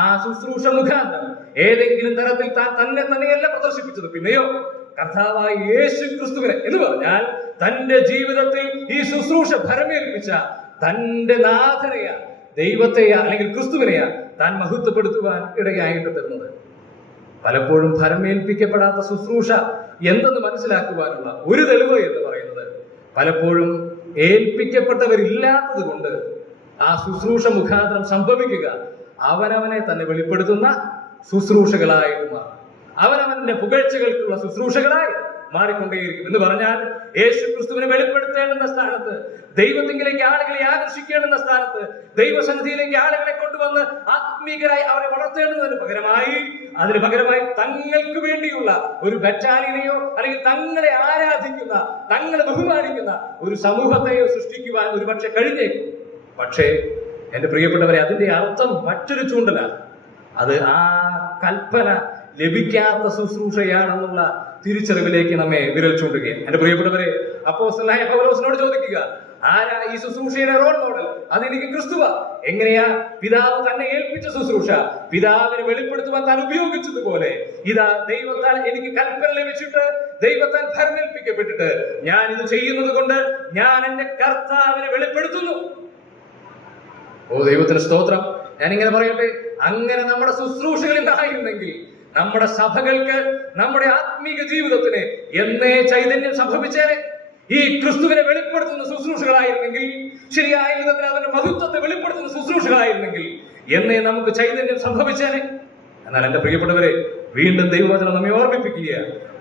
ആ ശുശ്രൂഷ മുഖാന്തരം ഏതെങ്കിലും തരത്തിൽ താൻ തന്നെയല്ല പ്രദർശിപ്പിച്ചത്, പിന്നെയോ കർത്താവായ യേശു ക്രിസ്തുവിനെ എന്ന് പറഞ്ഞാൽ തന്റെ ജീവിതത്തിൽ ഈ ശുശ്രൂഷ ഭരമേൽപ്പിച്ച തന്റെ നാഥനെയ, ദൈവത്തെയാ അല്ലെങ്കിൽ ക്രിസ്തുവിനെയാ താൻ മഹത്വപ്പെടുത്തുവാൻ ഇടയായിട്ട് തരുന്നത്. പലപ്പോഴും ഭരമേൽപ്പിക്കപ്പെടാത്ത ശുശ്രൂഷ എന്തെന്ന് മനസ്സിലാക്കുവാനുള്ള ഒരു തെളിവ് എന്ന് പറയുന്നത്, പലപ്പോഴും ഏൽപ്പിക്കപ്പെട്ടവരില്ലാത്തത് കൊണ്ട് ആ ശുശ്രൂഷ മുഖാന്തരം സംഭവിക്കുക അവനവനെ തന്നെ വെളിപ്പെടുത്തുന്ന ശുശ്രൂഷകളായിട്ട് മാറും. അവനവന്റെ പുകഴ്ചകൾക്കുള്ള ശുശ്രൂഷകളായി മാറിക്കൊണ്ടേയിരിക്കും എന്ന് പറഞ്ഞാൽ, യേശു ക്രിസ്തുവിനെ വെളിപ്പെടുത്തേണ്ടുന്ന സ്ഥാനത്ത്, ദൈവത്തിങ്കിലേക്ക് ആളുകളെ ആകർഷിക്കേണ്ടുന്ന സ്ഥാനത്ത്, ദൈവസന്നിധിയിലേക്ക് ആളുകളെ കൊണ്ടുവന്ന് ആത്മീകരായി അവരെ വളർത്തേണ്ടതിന് പകരമായി തങ്ങൾക്ക് വേണ്ടിയുള്ള ഒരു ബറ്റാലിയനെയോ അല്ലെങ്കിൽ തങ്ങളെ ആരാധിക്കുന്ന, തങ്ങളെ ബഹുമാനിക്കുന്ന ഒരു സമൂഹത്തെയോ സൃഷ്ടിക്കുവാൻ ഒരുപക്ഷെ കഴിഞ്ഞേക്കും. പക്ഷേ എന്റെ പ്രിയപ്പെട്ടവരെ, അതിന്റെ അർത്ഥം മറ്റൊരു ചൂണ്ടലാണ്. അത് ആ കൽപ്പന ലഭിക്കാത്ത ശുശ്രൂഷയാണെന്നുള്ള തിരിച്ചറിവിലേക്ക് നമ്മെ വിരൽ ചൂണ്ടുകയും. എന്റെ പ്രിയപ്പെട്ടവരെ, അപ്പോസ്തലനായ പൗലോസിനോട് ചോദിക്കുക, ആരാ ഈ ശുശ്രൂഷയുടെ റോൾ മോഡൽ? അതെനിക്ക് ക്രിസ്തുവാ. എങ്ങനെയാ? പിതാവ് തന്നെ ഏൽപ്പിച്ച ശുശ്രൂഷ പിതാവിനെ വെളിപ്പെടുത്തുവാൻ താൻ ഉപയോഗിച്ചതുപോലെ ഇതാ ദൈവത്താൽ എനിക്ക് കൽപ്പന ലഭിച്ചിട്ട്, ദൈവത്താൽ ഭരമേൽപ്പിക്കപ്പെട്ടിട്ട് ഞാൻ ഇത് ചെയ്യുന്നത് കൊണ്ട് ഞാൻ എന്റെ കർത്താവിനെ വെളിപ്പെടുത്തുന്നു. ഓ ദൈവത്തിന് സ്തോത്രം. ഞാനിങ്ങനെ പറയട്ടെ, അങ്ങനെ നമ്മുടെ ശുശ്രൂഷകളിൽ ആയിരുന്നെങ്കിൽ നമ്മുടെ സഭകൾക്ക്, നമ്മുടെ ആത്മീക ജീവിതത്തിന് എന്നേ ചൈതന്യം സംഭവിച്ചേനെ. ഈ ക്രിസ്തുവിനെ വെളിപ്പെടുത്തുന്ന ശുശ്രൂഷകളായിരുന്നെങ്കിൽ, ശരിയായ വിധത്തിൽ അവന്റെ മഹത്വത്തെ വെളിപ്പെടുത്തുന്ന ശുശ്രൂഷകളായിരുന്നെങ്കിൽ എന്നേ നമുക്ക് ചൈതന്യം സംഭവിച്ചേനെ. എന്നാൽ എന്റെ പ്രിയപ്പെട്ടവരെ, വീണ്ടും ദൈവവചനം നമ്മെ ഓർമ്മിപ്പിക്കുക,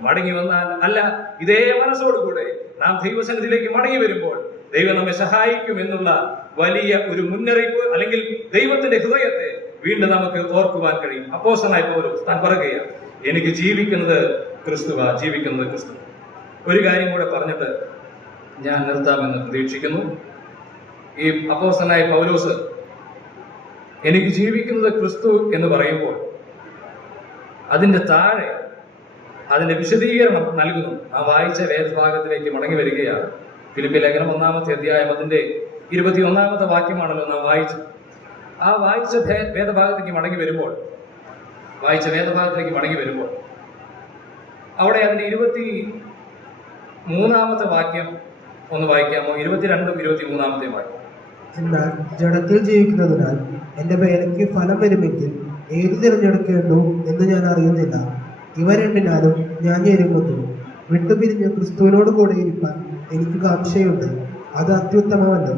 മടങ്ങി വന്നാൽ, അല്ല, ഇതേ മനസ്സോടുകൂടെ നാം ദൈവസന്നിധിയിലേക്ക് മടങ്ങി വരുമ്പോൾ ദൈവം നമ്മെ സഹായിക്കും എന്നുള്ള വലിയ ഒരു മുന്നറിയിപ്പ് അല്ലെങ്കിൽ ദൈവത്തിന്റെ ഹൃദയത്തെ വീണ്ടും നമുക്ക് ഓർക്കുവാൻ കഴിയും. അപ്പോസ്തലനായ പൗലോസ് താൻ പറയുകയാണ്, എനിക്ക് ജീവിക്കുന്നത് ക്രിസ്തുവാ, ജീവിക്കുന്നത് ക്രിസ്തു. ഒരു കാര്യം കൂടെ പറഞ്ഞിട്ട് ഞാൻ നിർത്താമെന്ന് പ്രതീക്ഷിക്കുന്നു. ഈ അപ്പോസ്തലനായ പൗലോസ് എനിക്ക് ജീവിക്കുന്നത് ക്രിസ്തു എന്ന് പറയുമ്പോൾ അതിന്റെ താഴെ അതിന്റെ വിശദീകരണം നൽകുന്നു. ആ വായിച്ച വേദഭാഗത്തിലേക്ക് മടങ്ങി വരികയാണ്. ഫിലിപ്പി ലേഖനം 1-ാമത്തെ അധ്യായം അതിന്റെ 21-ാമത്തെ വാക്യമാണല്ലോ നാം വായിച്ചത്. ആ വായിച്ച വേദഭാഗത്തേക്ക് മടങ്ങി വരുമ്പോൾ അവിടെ അതിന്റെ 23-ാമത്തെ വാക്യം ഒന്ന് വായിക്കാമോ? 22-ഉം 23-ാമത്തെ വാക്യം. എന്നാൽ ജഡത്തിൽ ജീവിക്കുന്നതിനാൽ എന്റെ വേലയ്ക്ക് ഫലം വരുമെങ്കിൽ ഏത് തിരഞ്ഞെടുക്കേണ്ടു എന്ന് ഞാൻ അറിയുന്നില്ല. ഇവ രണ്ടിനാലും ഞാൻ ഞെരുങ്ങുന്നു. വിട്ടുപിരിഞ്ഞ് ക്രിസ്തുവിനോട് കൂടെ ഇരിപ്പാൻ എനിക്ക് കാംക്ഷയുണ്ട്. അത് അത്യുത്തമമല്ലോ.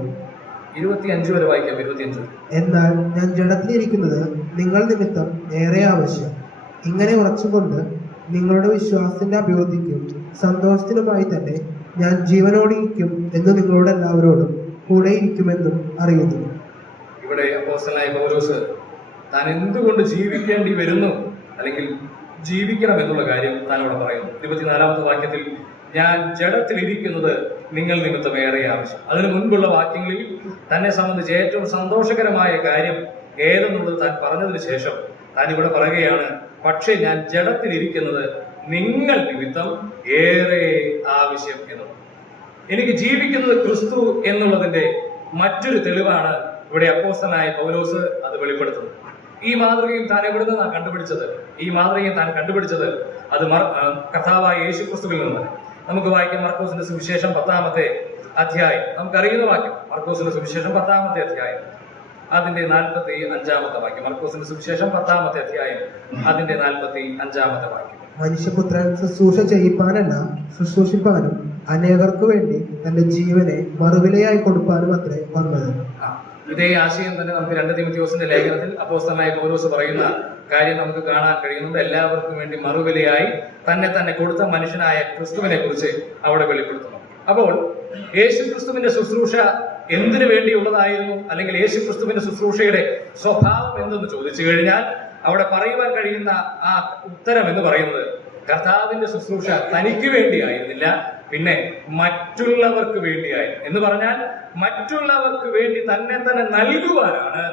25 വരെ വായിക്കാം. 25. എന്നാൽ ഞാൻ ജഡത്തിലിരിക്കുന്നത് നിങ്ങൾ നിമിത്തം ഏറെ ആവശ്യം. ഇങ്ങനെ ഉറച്ചുകൊണ്ട് നിങ്ങളുടെ വിശ്വാസത്തിന്റെ അഭിവൃദ്ധിക്കും സന്തോഷത്തിനുമായി തന്നെ ഞാൻ ജീവനോടിരിക്കും എന്ന് നിങ്ങളോട് എല്ലാവരോടും കൂടെ ഇരിക്കുമെന്നും അറിയുന്നു. ഇവിടെ അപ്പോസ്തലനായ പൗലോസ് താൻ എന്തുകൊണ്ട് ജീവിക്കേണ്ടി വരുന്നു അല്ലെങ്കിൽ ജീവിക്കണം എന്നുള്ള കാര്യം താൻ ഇവിടെ പറയുന്നു. 24-ാമത്തെ വാക്യത്തിൽ ഞാൻ ജഡത്തിലിരിക്കുന്നത് നിങ്ങൾ നിമിത്തം ഏറെ ആവശ്യം. അതിനു മുൻപുള്ള വാക്യങ്ങളിൽ തന്നെ സംബന്ധിച്ച് ഏറ്റവും സന്തോഷകരമായ കാര്യം ഏതെന്നുള്ളത് താൻ പറഞ്ഞതിന് ശേഷം താൻ ഇവിടെ പറയുകയാണ്, പക്ഷേ ഞാൻ ജഡത്തിലിരിക്കുന്നത് നിങ്ങൾ നിമിത്തം ഏറെ ആവശ്യം എന്നുള്ളത്. എനിക്ക് ജീവിക്കുന്നത് ക്രിസ്തു എന്നുള്ളതിന്റെ മറ്റൊരു തെളിവാണ് ഇവിടെ അപ്പോസ്തലനായ പൗലോസ് അത് വെളിപ്പെടുത്തുന്നത്. ഈ മാതൃകയും താൻ എവിടെ നിന്നാണ് കണ്ടുപിടിച്ചത്? ഈ മാതൃകയും താൻ കണ്ടുപിടിച്ചത് അത് കർത്താവായ യേശു ക്രിസ്തുവിൽ നിന്ന്. നമുക്ക് വായിക്കാം മർക്കോസിന്റെ സുവിശേഷം 10-ാമത്തെ അധ്യായം. നമുക്കറിയുന്ന വാക്യം, മർക്കോസിന്റെ സുവിശേഷം 10-ാമത്തെ അധ്യായം അതിന്റെ 45-ാമത്തെ വാക്യം. മർക്കോസിന്റെ സുവിശേഷം 10-ാമത്തെ അധ്യായം അതിന്റെ 45-ാമത്തെ വാക്യം. മനുഷ്യപുത്രൻ ശുശ്രൂഷ ചെയ്യിപ്പാനല്ല, ശുശ്രൂഷിപ്പാനും അനേകർക്ക് വേണ്ടി തന്റെ ജീവനെ മറുവിലയായി കൊടുപ്പാനും അത്രേ വന്നത്. ഇതേ ആശയം തന്നെ നമുക്ക് 2 തീമോഥെയോസിന്റെ ലേഖനത്തിൽ അപ്പോസ്തലനായ പൗലോസ് പറയുന്ന കാര്യം നമുക്ക് കാണാൻ കഴിയുന്നത്. എല്ലാവർക്കും വേണ്ടി മറുവിലയായി തന്നെ കൊടുത്ത മനുഷ്യനായ ക്രിസ്തുവിനെ കുറിച്ച് അവിടെ വെളിപ്പെടുത്തുന്നു. അപ്പോൾ യേശു ക്രിസ്തുവിന്റെ ശുശ്രൂഷ എന്തിനു വേണ്ടിയുള്ളതായിരുന്നു, അല്ലെങ്കിൽ യേശു ക്രിസ്തുവിന്റെ ശുശ്രൂഷയുടെ സ്വഭാവം എന്തെന്ന് ചോദിച്ചു കഴിഞ്ഞാൽ അവിടെ പറയുവാൻ കഴിയുന്ന ആ ഉത്തരം എന്ന് പറയുന്നത്, കർത്താവിന്റെ ശുശ്രൂഷ തനിക്ക് വേണ്ടിയായിരുന്നില്ല, പിന്നെ മറ്റുള്ളവർക്ക് വേണ്ടിയായിരുന്നു. എന്ന് പറഞ്ഞാൽ മറ്റുള്ളവർക്ക് വേണ്ടി തന്നെ നൽകുവാനാണ്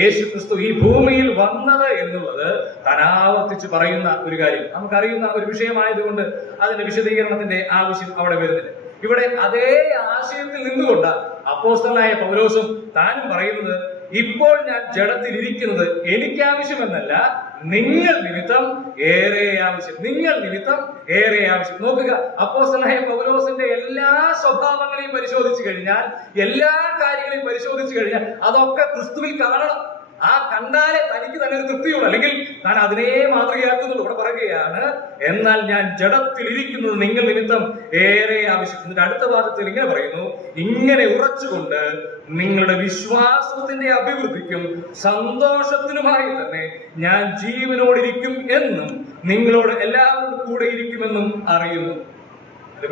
യേശു ക്രിസ്തു ഈ ഭൂമിയിൽ വന്നത് എന്നുള്ളത് താൻ ആവർത്തിച്ച് പറയുന്ന ഒരു കാര്യം. നമുക്കറിയുന്ന ഒരു വിഷയമായതുകൊണ്ട് അതിന്റെ വിശദീകരണത്തിന്റെ ആവശ്യം അവിടെ വരുന്നില്ല. ഇവിടെ അതേ ആശയത്തിൽ നിന്നുകൊണ്ട് അപ്പോസ്തലനായ പൗലോസും താനും പറയുന്നത്, ഇപ്പോൾ ഞാൻ ജഡത്തിൽ ഇരിക്കുന്നത് എനിക്ക് ആവശ്യമെന്നല്ല, നിങ്ങൾ നിമിത്തം ഏറെ ആവശ്യം, നിങ്ങൾ നിമിത്തം ഏറെ ആവശ്യം. നോക്കുക, അപ്പോസ്തലനായ പൗലോസിന്റെ എല്ലാ സ്വഭാവങ്ങളെയും പരിശോധിച്ചു കഴിഞ്ഞാൽ, എല്ലാ കാര്യങ്ങളെയും പരിശോധിച്ചു കഴിഞ്ഞാൽ അതൊക്കെ ക്രിസ്തുവിൽ കാണണം. ആ കണ്ടാലേ തനിക്ക് തന്നെ ഒരു തൃപ്തിയുള്ളൂ, അല്ലെങ്കിൽ താൻ അതിനെ മാതൃകയാക്കുന്നുള്ളൂ. ഇവിടെ പറയുകയാണ്, എന്നാൽ ഞാൻ ജഡത്തിൽ ഇരിക്കുന്നത് നിങ്ങൾ നിമിത്തം ഏറെ ആവശ്യം. എന്നിട്ട് അടുത്ത ഭാഗത്തിൽ ഇങ്ങനെ പറയുന്നു, ഇങ്ങനെ ഉറച്ചുകൊണ്ട് നിങ്ങളുടെ വിശ്വാസത്തിന്റെ അഭിവൃദ്ധിക്കും സന്തോഷത്തിനുമായി തന്നെ ഞാൻ ജീവനോടിരിക്കും എന്നും നിങ്ങളോട് എല്ലാവരോടും കൂടെ ഇരിക്കുമെന്നും അറിയുന്നു.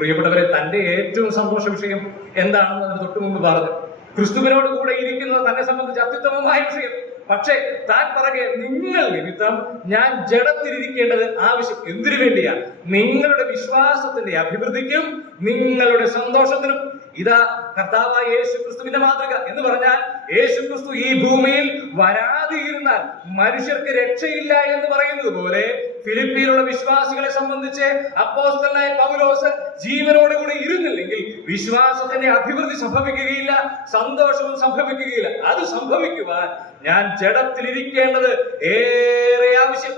പ്രിയപ്പെട്ടവരെ, തന്റെ ഏറ്റവും സന്തോഷ വിഷയം എന്താണെന്ന് അതിന് തൊട്ടു മുമ്പ് പറഞ്ഞു. ക്രിസ്തുവിനോട് കൂടെ ഇരിക്കുന്നത് തന്നെ സംബന്ധിച്ച് അത്യുത്തമമായ വിഷയം. പക്ഷേ താൻ പറയുക, നിങ്ങൾ നിമിത്തം ഞാൻ ജഡത്തിലിരിക്കേണ്ടത് ആവശ്യം. എന്തിനു വേണ്ടിയാ? നിങ്ങളുടെ വിശ്വാസത്തിന്റെ അഭിവൃദ്ധിക്കും നിങ്ങളുടെ സന്തോഷത്തിനും. ഇതാ കർത്താവായ യേശു ക്രിസ്തുവിന്റെ മാതൃക. എന്ന് പറഞ്ഞാൽ യേശു ക്രിസ്തു ഈ ഭൂമിയിൽ വരാതിരുന്നാൽ മനുഷ്യർക്ക് രക്ഷയില്ല എന്ന് പറയുന്നത് പോലെ ഫിലിപ്പിയിലുള്ള വിശ്വാസികളെ സംബന്ധിച്ച് അപ്പോസ്തലനായ പൗലോസ് ജീവനോടുകൂടി ഇരുന്നില്ലെങ്കിൽ വിശ്വാസത്തിന്റെ അഭിവൃദ്ധി സംഭവിക്കുകയില്ല, സന്തോഷവും സംഭവിക്കുകയില്ല. അത് സംഭവിക്കുവാൻ ഞാൻ ജഡത്തിലിരിക്കേണ്ടത് ഏറെ ആവശ്യം.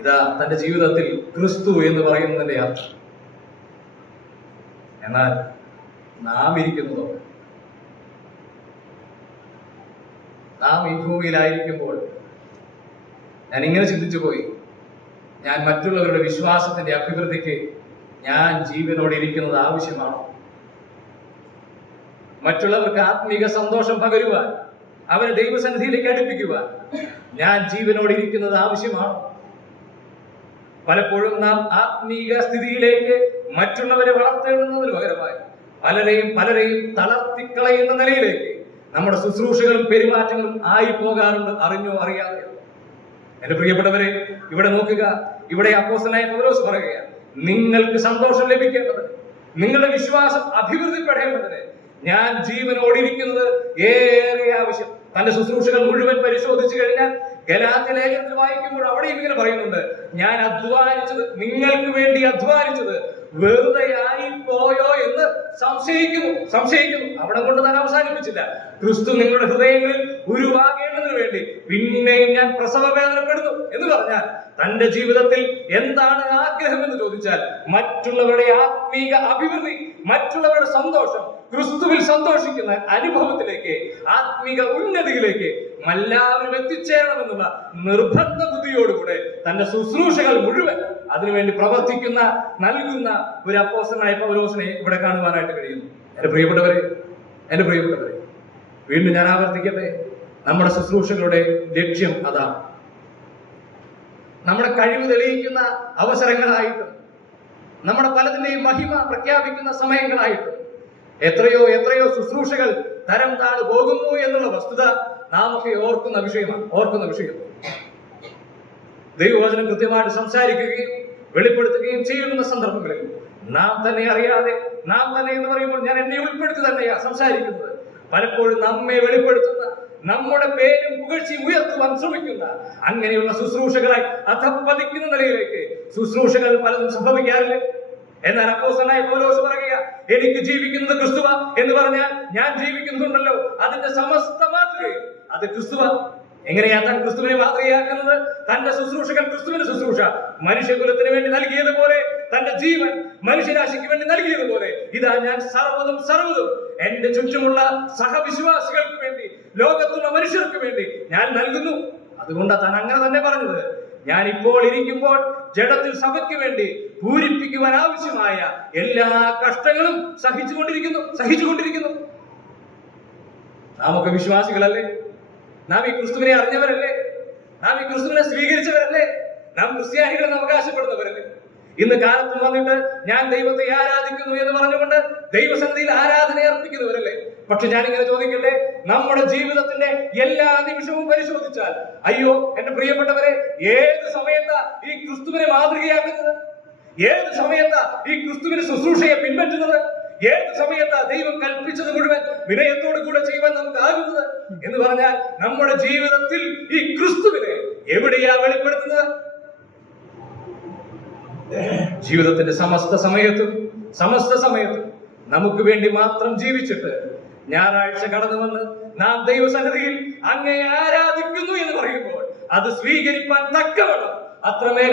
ഇതാ തന്റെ ജീവിതത്തിൽ ക്രിസ്തു എന്ന് പറയുന്നതിന്റെ അർത്ഥം. എന്നാൽ നാം ഇരിക്കുന്നതോ, നാം ഈ ഭൂമിയിലായിരിക്കുമ്പോൾ ഞാൻ ഇങ്ങനെ ചിന്തിച്ചു പോയി, ഞാൻ മറ്റുള്ളവരുടെ വിശ്വാസത്തിന്റെ അഭിവൃദ്ധിക്ക് ഞാൻ ജീവനോടെ ഇരിക്കുന്നത് ആവശ്യമാണോ? മറ്റുള്ളവർക്ക് ആത്മീക സന്തോഷം പകരുവാൻ, അവരെ ദൈവസന്നിധിയിലേക്ക് അടുപ്പിക്കുവാൻ ഞാൻ ജീവനോടെ ഇരിക്കുന്നത് ആവശ്യമാണോ? പലപ്പോഴും നാം ആത്മീക സ്ഥിതിയിലേക്ക് മറ്റുള്ളവരെ വളർത്തേണ്ടുന്നതിന് പകരമായി പലരെയും തളർത്തിക്കളയുന്ന നിലയിലേക്ക് നമ്മുടെ ശുശ്രൂഷകളും പെരുമാറ്റങ്ങളും ആയി പോകാറുണ്ട്, അറിഞ്ഞോ അറിയാതെയോ. എന്റെ പ്രിയപ്പെട്ടവരെ, ഇവിടെ നോക്കുക, ഇവിടെ അപ്പോസ്തലനായ പൗലോസ് പറയുകയാണ്, നിങ്ങൾക്ക് സന്തോഷം ലഭിക്കേണ്ടതിന്, നിങ്ങളുടെ വിശ്വാസം അഭിവൃദ്ധിപ്പെടേണ്ടതിന് ഞാൻ ജീവനോടിരിക്കുന്നത് ഏറെ ആവശ്യം. തന്റെ ശുശ്രൂഷകൾ മുഴുവൻ പരിശോധിച്ചു കഴിഞ്ഞാൽ ഗലാത്യ ലേഖനത്തിൽ വായിക്കുമ്പോൾ അവിടെയും ഇങ്ങനെ പറയുന്നുണ്ട്, ഞാൻ അധ്വാനിച്ചത്, നിങ്ങൾക്ക് വേണ്ടി അധ്വാനിച്ചത് വെറുതെ ആയി പോയോ എന്ന് സംശയിക്കുന്നു. അവിടെ കൊണ്ട് താൻ അവസാനിപ്പിച്ചില്ല. ക്രിസ്തു നിങ്ങളുടെ ഹൃദയങ്ങളിൽ ഉരുവാകേണ്ടതിന് വേണ്ടി പിന്നെയും ഞാൻ പ്രസവ വേദനപ്പെടുന്നു എന്ന് പറഞ്ഞാൽ തന്റെ ജീവിതത്തിൽ എന്താണ് ആഗ്രഹം എന്ന് ചോദിച്ചാൽ മറ്റുള്ളവരുടെ ആത്മീക അഭിവൃദ്ധി, മറ്റുള്ളവരുടെ സന്തോഷം, ക്രിസ്തുവിൽ സന്തോഷിക്കുന്ന അനുഭവത്തിലേക്ക്, ആത്മീക ഉന്നതിയിലേക്ക് എല്ലാവരും എത്തിച്ചേരണമെന്നുള്ള നിർബന്ധ ബുദ്ധിയോടുകൂടെ തന്റെ ശുശ്രൂഷകൾ മുഴുവൻ അതിനുവേണ്ടി പ്രവർത്തിക്കുന്ന, നൽകുന്ന ഒരു അപ്പോസ്തലനായ പൗലോസിനെ ഇവിടെ കാണുവാനായിട്ട് കഴിയുന്നു. എന്റെ പ്രിയപ്പെട്ടവരെ, വീണ്ടും ഞാൻ ആവർത്തിക്കട്ടെ, നമ്മുടെ ശുശ്രൂഷകളുടെ ലക്ഷ്യം അതാണ്. നമ്മുടെ കഴിവ് തെളിയിക്കുന്ന അവസരങ്ങളായിട്ടും, നമ്മുടെ പലതിന്റെയും മഹിമ പ്രഖ്യാപിക്കുന്ന സമയങ്ങളായിട്ടും എത്രയോ ശുശ്രൂഷകൾ തരം താഴ് പോകുന്നു എന്നുള്ള വസ്തുത നാം ഒക്കെ ഓർക്കുന്ന വിഷയം. ദൈവവചനം കൃത്യമായിട്ട് സംസാരിക്കുകയും വെളിപ്പെടുത്തുകയും ചെയ്യുന്ന സന്ദർഭങ്ങളിൽ നാം തന്നെ അറിയാതെ, നാം തന്നെ എന്ന് പറയുമ്പോൾ ഞാൻ എന്നെ ഉൾപ്പെടുത്തി തന്നെയാ സംസാരിക്കുന്നത്, പലപ്പോഴും നമ്മെ വെളിപ്പെടുത്തുന്ന, നമ്മുടെ പേരും പുകഴ്ചയും ഉയർത്തുവാൻ ശ്രമിക്കുന്ന അങ്ങനെയുള്ള ശുശ്രൂഷകളായി അധപ്പതിക്കുന്ന നിലയിലേക്ക് ശുശ്രൂഷകൾ പലതും സംഭവിക്കാറില്ല. എന്നാൽ അപ്പോസ്തലനായ പൗലോസ് പറയുക, എനിക്ക് ജീവിക്കുന്നത് ക്രിസ്തുവ എന്ന് പറഞ്ഞാൽ ഞാൻ ജീവിക്കുന്നുണ്ടല്ലോ, അതിന്റെ സമസ്ത മാതൃകയും അത് ക്രിസ്തുവ. എങ്ങനെയാ താൻ ക്രിസ്തുവിനെ മാതൃകയാക്കുന്നത്? തന്റെ ശുശ്രൂഷകൾ ക്രിസ്തുവിന്റെ ശുശ്രൂഷ. മനുഷ്യകുലത്തിന് വേണ്ടി നൽകിയതുപോലെ, തന്റെ ജീവൻ മനുഷ്യരാശിക്ക് വേണ്ടി നൽകിയതുപോലെ, ഇതാ ഞാൻ സർവ്വതും എന്റെ ചുറ്റുമുള്ള സഹവിശ്വാസികൾക്ക് വേണ്ടി, ലോകത്തുള്ള മനുഷ്യർക്ക് വേണ്ടി ഞാൻ നൽകുന്നു. അതുകൊണ്ടാണ് താൻ അങ്ങനെ തന്നെ പറഞ്ഞത്, ഞാൻ ഇപ്പോൾ ഇരിക്കുമ്പോൾ ജഡത്തിൽ സഭയ്ക്ക് വേണ്ടി പൂരിപ്പിക്കുവാൻ ആവശ്യമായ എല്ലാ കഷ്ടങ്ങളും സഹിച്ചുകൊണ്ടിരിക്കുന്നു. നാമൊക്കെ വിശ്വാസികളല്ലേ? നാം ഈ ക്രിസ്തുവിനെ അറിഞ്ഞവരല്ലേ? നാം ഈ ക്രിസ്തുവിനെ സ്വീകരിച്ചവരല്ലേ? നാം ക്രിസ്ത്യാനികളെന്ന് അവകാശപ്പെടുന്നവരല്ലേ? ഇന്ന് കാലത്തും വന്നിട്ട് ഞാൻ ദൈവത്തെ ആരാധിക്കുന്നു എന്ന് പറഞ്ഞുകൊണ്ട് ദൈവസന്നിധിയിൽ ആരാധന അർപ്പിക്കുന്നവരല്ലേ? പക്ഷെ ഞാനിങ്ങനെ ചോദിക്കട്ടെ, നമ്മുടെ ജീവിതത്തിന്റെ എല്ലാ നിമിഷവും പരിശോധിച്ചാൽ, അയ്യോ എന്റെ പ്രിയപ്പെട്ടവരെ, ഏത് സമയത്താ ഈ ക്രിസ്തുവിനെ മാതൃകയാക്കുന്നത്? ഏത് സമയത്താ ഈ ക്രിസ്തുവിന് ശുശ്രൂഷയെ പിൻപറ്റുന്നത്? ഏത് സമയത്താ ദൈവം കൽപ്പിച്ചത് മുഴുവൻ വിനയത്തോടു കൂടെ ചെയ്യുവാൻ നമുക്ക് ആകുന്നത്? എന്ന് പറഞ്ഞാൽ നമ്മുടെ ജീവിതത്തിൽ ഈ ക്രിസ്തുവിനെ എവിടെയാ വെളിപ്പെടുത്തുന്നത്? ജീവിതത്തിന്റെ സമസ്ത സമയത്തും നമുക്ക് വേണ്ടി മാത്രം ജീവിച്ചിട്ട് ഞായറാഴ്ച കടന്നു വന്ന് നാം ദൈവസന്നിധിയിൽ അങ്ങേ ആരാധിക്കുന്നു എന്ന് പറയുമ്പോൾ അത് സ്വീകരിപ്പാൻ തക്കവണ്ണം അത്രമേൽ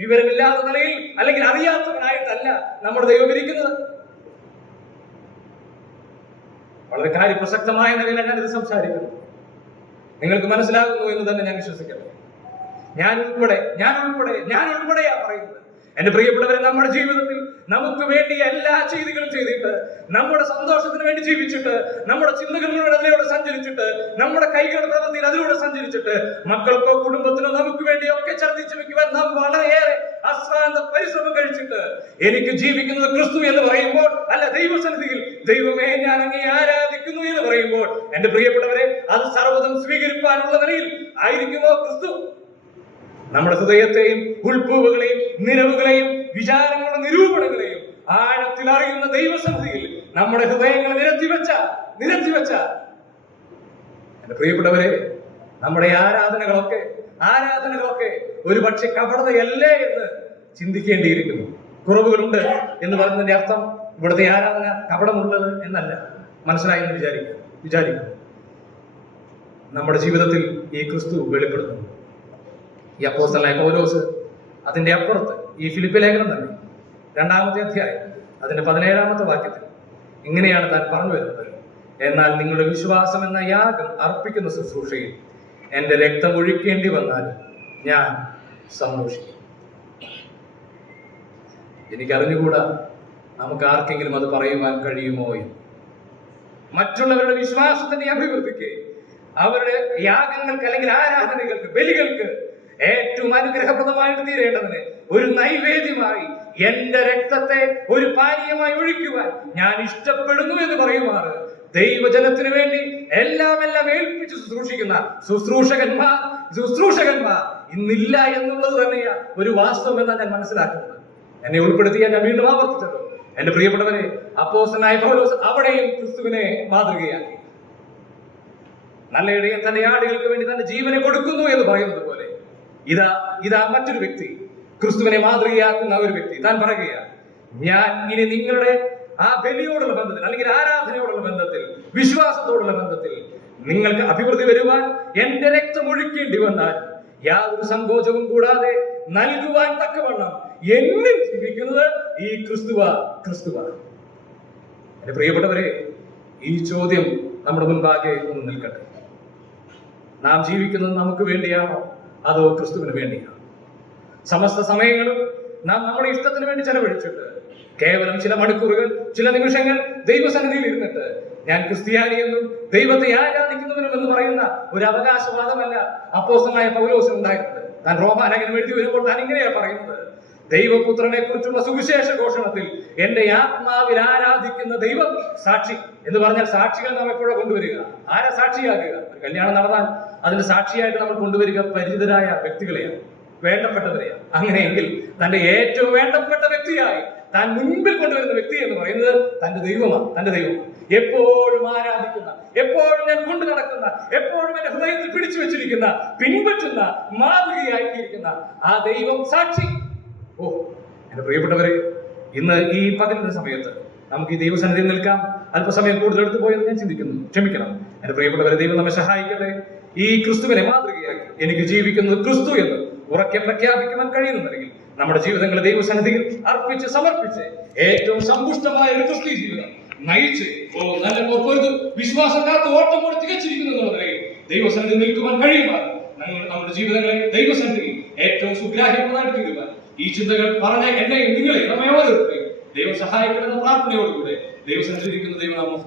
വിവരമില്ലാത്ത നിലയിൽ അല്ലെങ്കിൽ അറിയാത്തവനായിട്ടല്ല നമ്മുടെ ദൈവം ഇരിക്കുന്നത്. വളരെ കാര്യപ്രസക്തമായ നിലയിലാണ് ഞാനിത് സംസാരിക്കുന്നത്. നിങ്ങൾക്ക് മനസ്സിലാകുന്നു എന്ന് തന്നെ ഞാൻ വിശ്വസിക്കട്ടെ. ഞാൻ ഉൾപ്പെടെയാ പറയുന്നത്. എന്റെ പ്രിയപ്പെട്ടവരെ, നമ്മുടെ ജീവിതത്തിൽ നമുക്ക് വേണ്ടി എല്ലാ ചെയ്തികളും ചെയ്തിട്ട്, നമ്മുടെ സന്തോഷത്തിന് വേണ്ടി ജീവിച്ചിട്ട്, നമ്മുടെ ചിന്തകൾ മുഴുവൻ അതിലൂടെ സഞ്ചരിച്ചിട്ട്, നമ്മുടെ കൈകളുടെ പ്രവൃത്തിയിൽ അതിലൂടെ സഞ്ചരിച്ചിട്ട്, മക്കൾക്കോ കുടുംബത്തിനോ നമുക്ക് വേണ്ടിയൊക്കെ ഛർദ്ദിച്ചു വെക്കുവാൻ നാം വളരെയേറെ അശ്രാന്ത പരിശ്രമം കഴിച്ചിട്ട് എനിക്ക് ജീവിക്കുന്നത് ക്രിസ്തു എന്ന് പറയുമ്പോൾ, അല്ല ദൈവസന്നിധിയിൽ ദൈവമേ ഞാൻ അങ്ങേ ആരാധിക്കുന്നു എന്ന് പറയുമ്പോൾ, എന്റെ പ്രിയപ്പെട്ടവരെ, അത് സർവ്വതും സ്വീകരിപ്പാനുള്ള നിലയിൽ ആയിരിക്കുമോ ക്രിസ്തു? നമ്മുടെ ഹൃദയത്തെയും ഉൾപ്പൂവുകളെയും നിലവുകളെയും വിചാരങ്ങളുടെ നിരൂപണങ്ങളെയും ആഴത്തിൽ അറിയുന്ന ദൈവസന്നിധിയിൽ നമ്മുടെ ഹൃദയങ്ങളെ നിരത്തിവെച്ച എന്റെ പ്രിയപ്പെട്ടവരെ, നമ്മുടെ ആരാധനകളൊക്കെ ഒരു പക്ഷെ കപടതയല്ലേ എന്ന് ചിന്തിക്കേണ്ടിയിരിക്കുന്നു. കുറവുകളുണ്ട് എന്ന് പറയുന്നതിന്റെ അർത്ഥം ഇവിടുത്തെ ആരാധന കപടമുള്ളത് എന്നല്ല. മനസ്സിലായി എന്ന് വിചാരിക്കുന്നു. നമ്മുടെ ജീവിതത്തിൽ ഈ ക്രിസ്തു വെളിപ്പെടുന്നു. ഈ അപ്പോസ്തലനായ പൗലോസ് അതിന്റെ അപ്പുറത്ത് ഈ ഫിലിപ്പി ലേഖനം തന്നെ 2-ാമത്തെ അധ്യായം അതിന്റെ 17-ാമത്തെ വാക്യത്തിൽ ഇങ്ങനെയാണ് താൻ പറഞ്ഞു വരുന്നത്: എന്നാൽ നിങ്ങളുടെ വിശ്വാസം എന്ന യാഗം അർപ്പിക്കുന്ന ശുശ്രൂഷയിൽ എന്റെ രക്തം ഒഴിക്കേണ്ടി വന്നാൽ ഞാൻ സന്തോഷിക്കും. എനിക്കറിഞ്ഞുകൂടാ നമുക്ക് ആർക്കെങ്കിലും അത് പറയുവാൻ കഴിയുമോ എന്ന്. മറ്റുള്ളവരുടെ വിശ്വാസത്തിന്റെ അഭിവൃദ്ധിക്ക്, അവരുടെ യാഗങ്ങൾക്ക് അല്ലെങ്കിൽ ആരാധനകൾക്ക്, ബലികൾക്ക് ഏറ്റവും അനുഗ്രഹപ്രദമായിട്ട് തീരേണ്ടതിന് ഒരു നൈവേദ്യമായി എന്റെ രക്തത്തെ ഒരു പാനീയമായി ഒഴിക്കുവാൻ ഞാൻ ഇഷ്ടപ്പെടുന്നു എന്ന് പറയുമാറ് ദൈവജനത്തിന് വേണ്ടി എല്ലാം ഏൽപ്പിച്ച് ശുശ്രൂഷിക്കുന്ന ശുശ്രൂഷകന്മാർ ഇന്നില്ല എന്നുള്ളത് തന്നെയാ ഒരു വാസ്തവം എന്നാണ് ഞാൻ മനസ്സിലാക്കുന്നത്. എന്നെ ഉൾപ്പെടുത്തിയാൽ ഞാൻ വീണ്ടും ആവർത്തിച്ചത്, എന്റെ പ്രിയപ്പെട്ടവരെ, അപ്പോസ്തലനായ പൗലോസ് അവിടെയും ക്രിസ്തുവിനെ മാതൃകയാക്കി. നല്ല ഇടയൻ തന്റെ ആടുകൾക്ക് വേണ്ടി തന്റെ ജീവനെ കൊടുക്കുന്നു എന്ന് പറയുന്നത് പോലെ ഇതാ മറ്റൊരു വ്യക്തി, ക്രിസ്തുവിനെ മാതൃകയാക്കുന്ന ഒരു വ്യക്തി. താൻ പറയുകയാണ്, ഞാൻ ഇനി നിങ്ങളുടെ ആ ബലിയോടുള്ള ബന്ധത്തിൽ അല്ലെങ്കിൽ ആരാധനയോടുള്ള ബന്ധത്തിൽ, വിശ്വാസത്തോടുള്ള ബന്ധത്തിൽ നിങ്ങൾക്ക് അഭിവൃദ്ധി വരുവാൻ എന്റെ രക്തം ഒഴിക്കേണ്ടി വന്നാൽ യാതൊരു സങ്കോചവും കൂടാതെ നൽകുവാൻ തക്കവണ്ണം എന്നിൽ ജീവിക്കുന്നത് ഈ ക്രിസ്തുവാണ്. എന്റെ പ്രിയപ്പെട്ടവരെ, ഈ ചോദ്യം നമ്മുടെ മുൻപാകെ ഒന്ന് നിൽക്കട്ടെ. നാം ജീവിക്കുന്നത് നമുക്ക് വേണ്ടിയാണോ അതോ ക്രിസ്തുവിന് വേണ്ടിയാണോ? സമസ്ത സമയങ്ങളും നാം നമ്മുടെ ഇഷ്ടത്തിന് വേണ്ടി ചെലവഴിച്ചിട്ട് കേവലം ചില മണിക്കൂറുകൾ, ചില നിമിഷങ്ങൾ ദൈവസന്നിധിയിൽ ഇരുന്നിട്ട് ഞാൻ ക്രിസ്ത്യാനിയെന്നും ദൈവത്തെ ആരാധിക്കുന്നവനും എന്ന് പറയുന്ന ഒരു അവകാശവാദമല്ല അപ്പോസ്തലനായ പൗലോസിന് ഉണ്ടായിരുന്നത്. താൻ റോമാലേഖനം എഴുതി വരുമ്പോൾ താൻ ഇങ്ങനെയാ പറയുന്നത്: ദൈവപുത്രനെ കുറിച്ചുള്ള സുവിശേഷ ഘോഷണത്തിൽ എന്റെ ആത്മാവിൽ ആരാധിക്കുന്ന ദൈവം സാക്ഷി. എന്ന് പറഞ്ഞാൽ സാക്ഷികൾ നാം എപ്പോഴും കൊണ്ടുവരിക. ആരാ സാക്ഷിയാകുക? കല്യാണം നടന്നാൽ അതിന്റെ സാക്ഷിയായിട്ട് നമ്മൾ കൊണ്ടുവരിക പരിചിതരായ വ്യക്തികളെയാണ്, വേണ്ടപ്പെട്ടവരെയാണ്. അങ്ങനെയെങ്കിൽ തന്റെ ഏറ്റവും വേണ്ടപ്പെട്ട വ്യക്തിയായി താൻ മുൻപിൽ കൊണ്ടുവരുന്ന വ്യക്തി എന്ന് പറയുന്നത് തന്റെ ദൈവമാണ്. എപ്പോഴും ആരാധിക്കുന്ന, എപ്പോഴും ഞാൻ കൊണ്ടു നടക്കുന്ന, എപ്പോഴും എന്റെ ഹൃദയത്തിൽ പിടിച്ചു വെച്ചിരിക്കുന്ന, പിൻപറ്റുന്ന, മാതൃകയാക്കിയിരിക്കുന്ന ആ ദൈവം സാക്ഷി. എന്റെ പ്രിയപ്പെട്ടവരെ, ഇന്ന് ഈ പകലിന്റെ സമയത്ത് നമുക്ക് ഈ ദൈവസന്നിധിയിൽ നിൽക്കാം. അല്പസമയം കൂടുതൽ എടുത്തു പോയെന്ന് ഞാൻ ചിന്തിക്കുന്നു, ക്ഷമിക്കണം. എന്റെ പ്രിയപ്പെട്ടവരെ, ദൈവം നമ്മെ സഹായിക്കട്ടെ. ഈ ക്രിസ്തുവിനെ മാതൃകയാക്കി എനിക്ക് ജീവിക്കുന്നത് ക്രിസ്തു എന്ന് ഉറക്കെ പ്രഖ്യാപിക്കുവാൻ കഴിയുന്നുണ്ടെങ്കിൽ നമ്മുടെ ജീവിതങ്ങളെ ദൈവസന്നിധിയിൽ അർപ്പിച്ച് സമർപ്പിച്ച് ഏറ്റവും സമ്പുഷ്ടമായ ഒരു ക്രിസ്തീയ ജീവിതം നയിച്ച് നല്ല വിശ്വാസം കാത്ത് ഓട്ടം കൂടെ തികച്ചിരിക്കുന്നു ദൈവസന്നിധി നിൽക്കുവാൻ കഴിയുവാൻ നമ്മുടെ ജീവിതങ്ങളെ ദൈവസന്നിധിയിൽ ഏറ്റവും സുഗ്രാഹ്യപ്രദമായിട്ട് തീരുവാൻ ഈ ചിന്തകൾ പറഞ്ഞ എന്നെയും നിങ്ങളെ നമ്മെ ഓരോരുത്തരെയും ദൈവം സഹായിക്കണമെന്ന പ്രാർത്ഥനയോടുകൂടെ ദൈവസന്നിധിയിരിക്കുന്ന ദൈവനാമം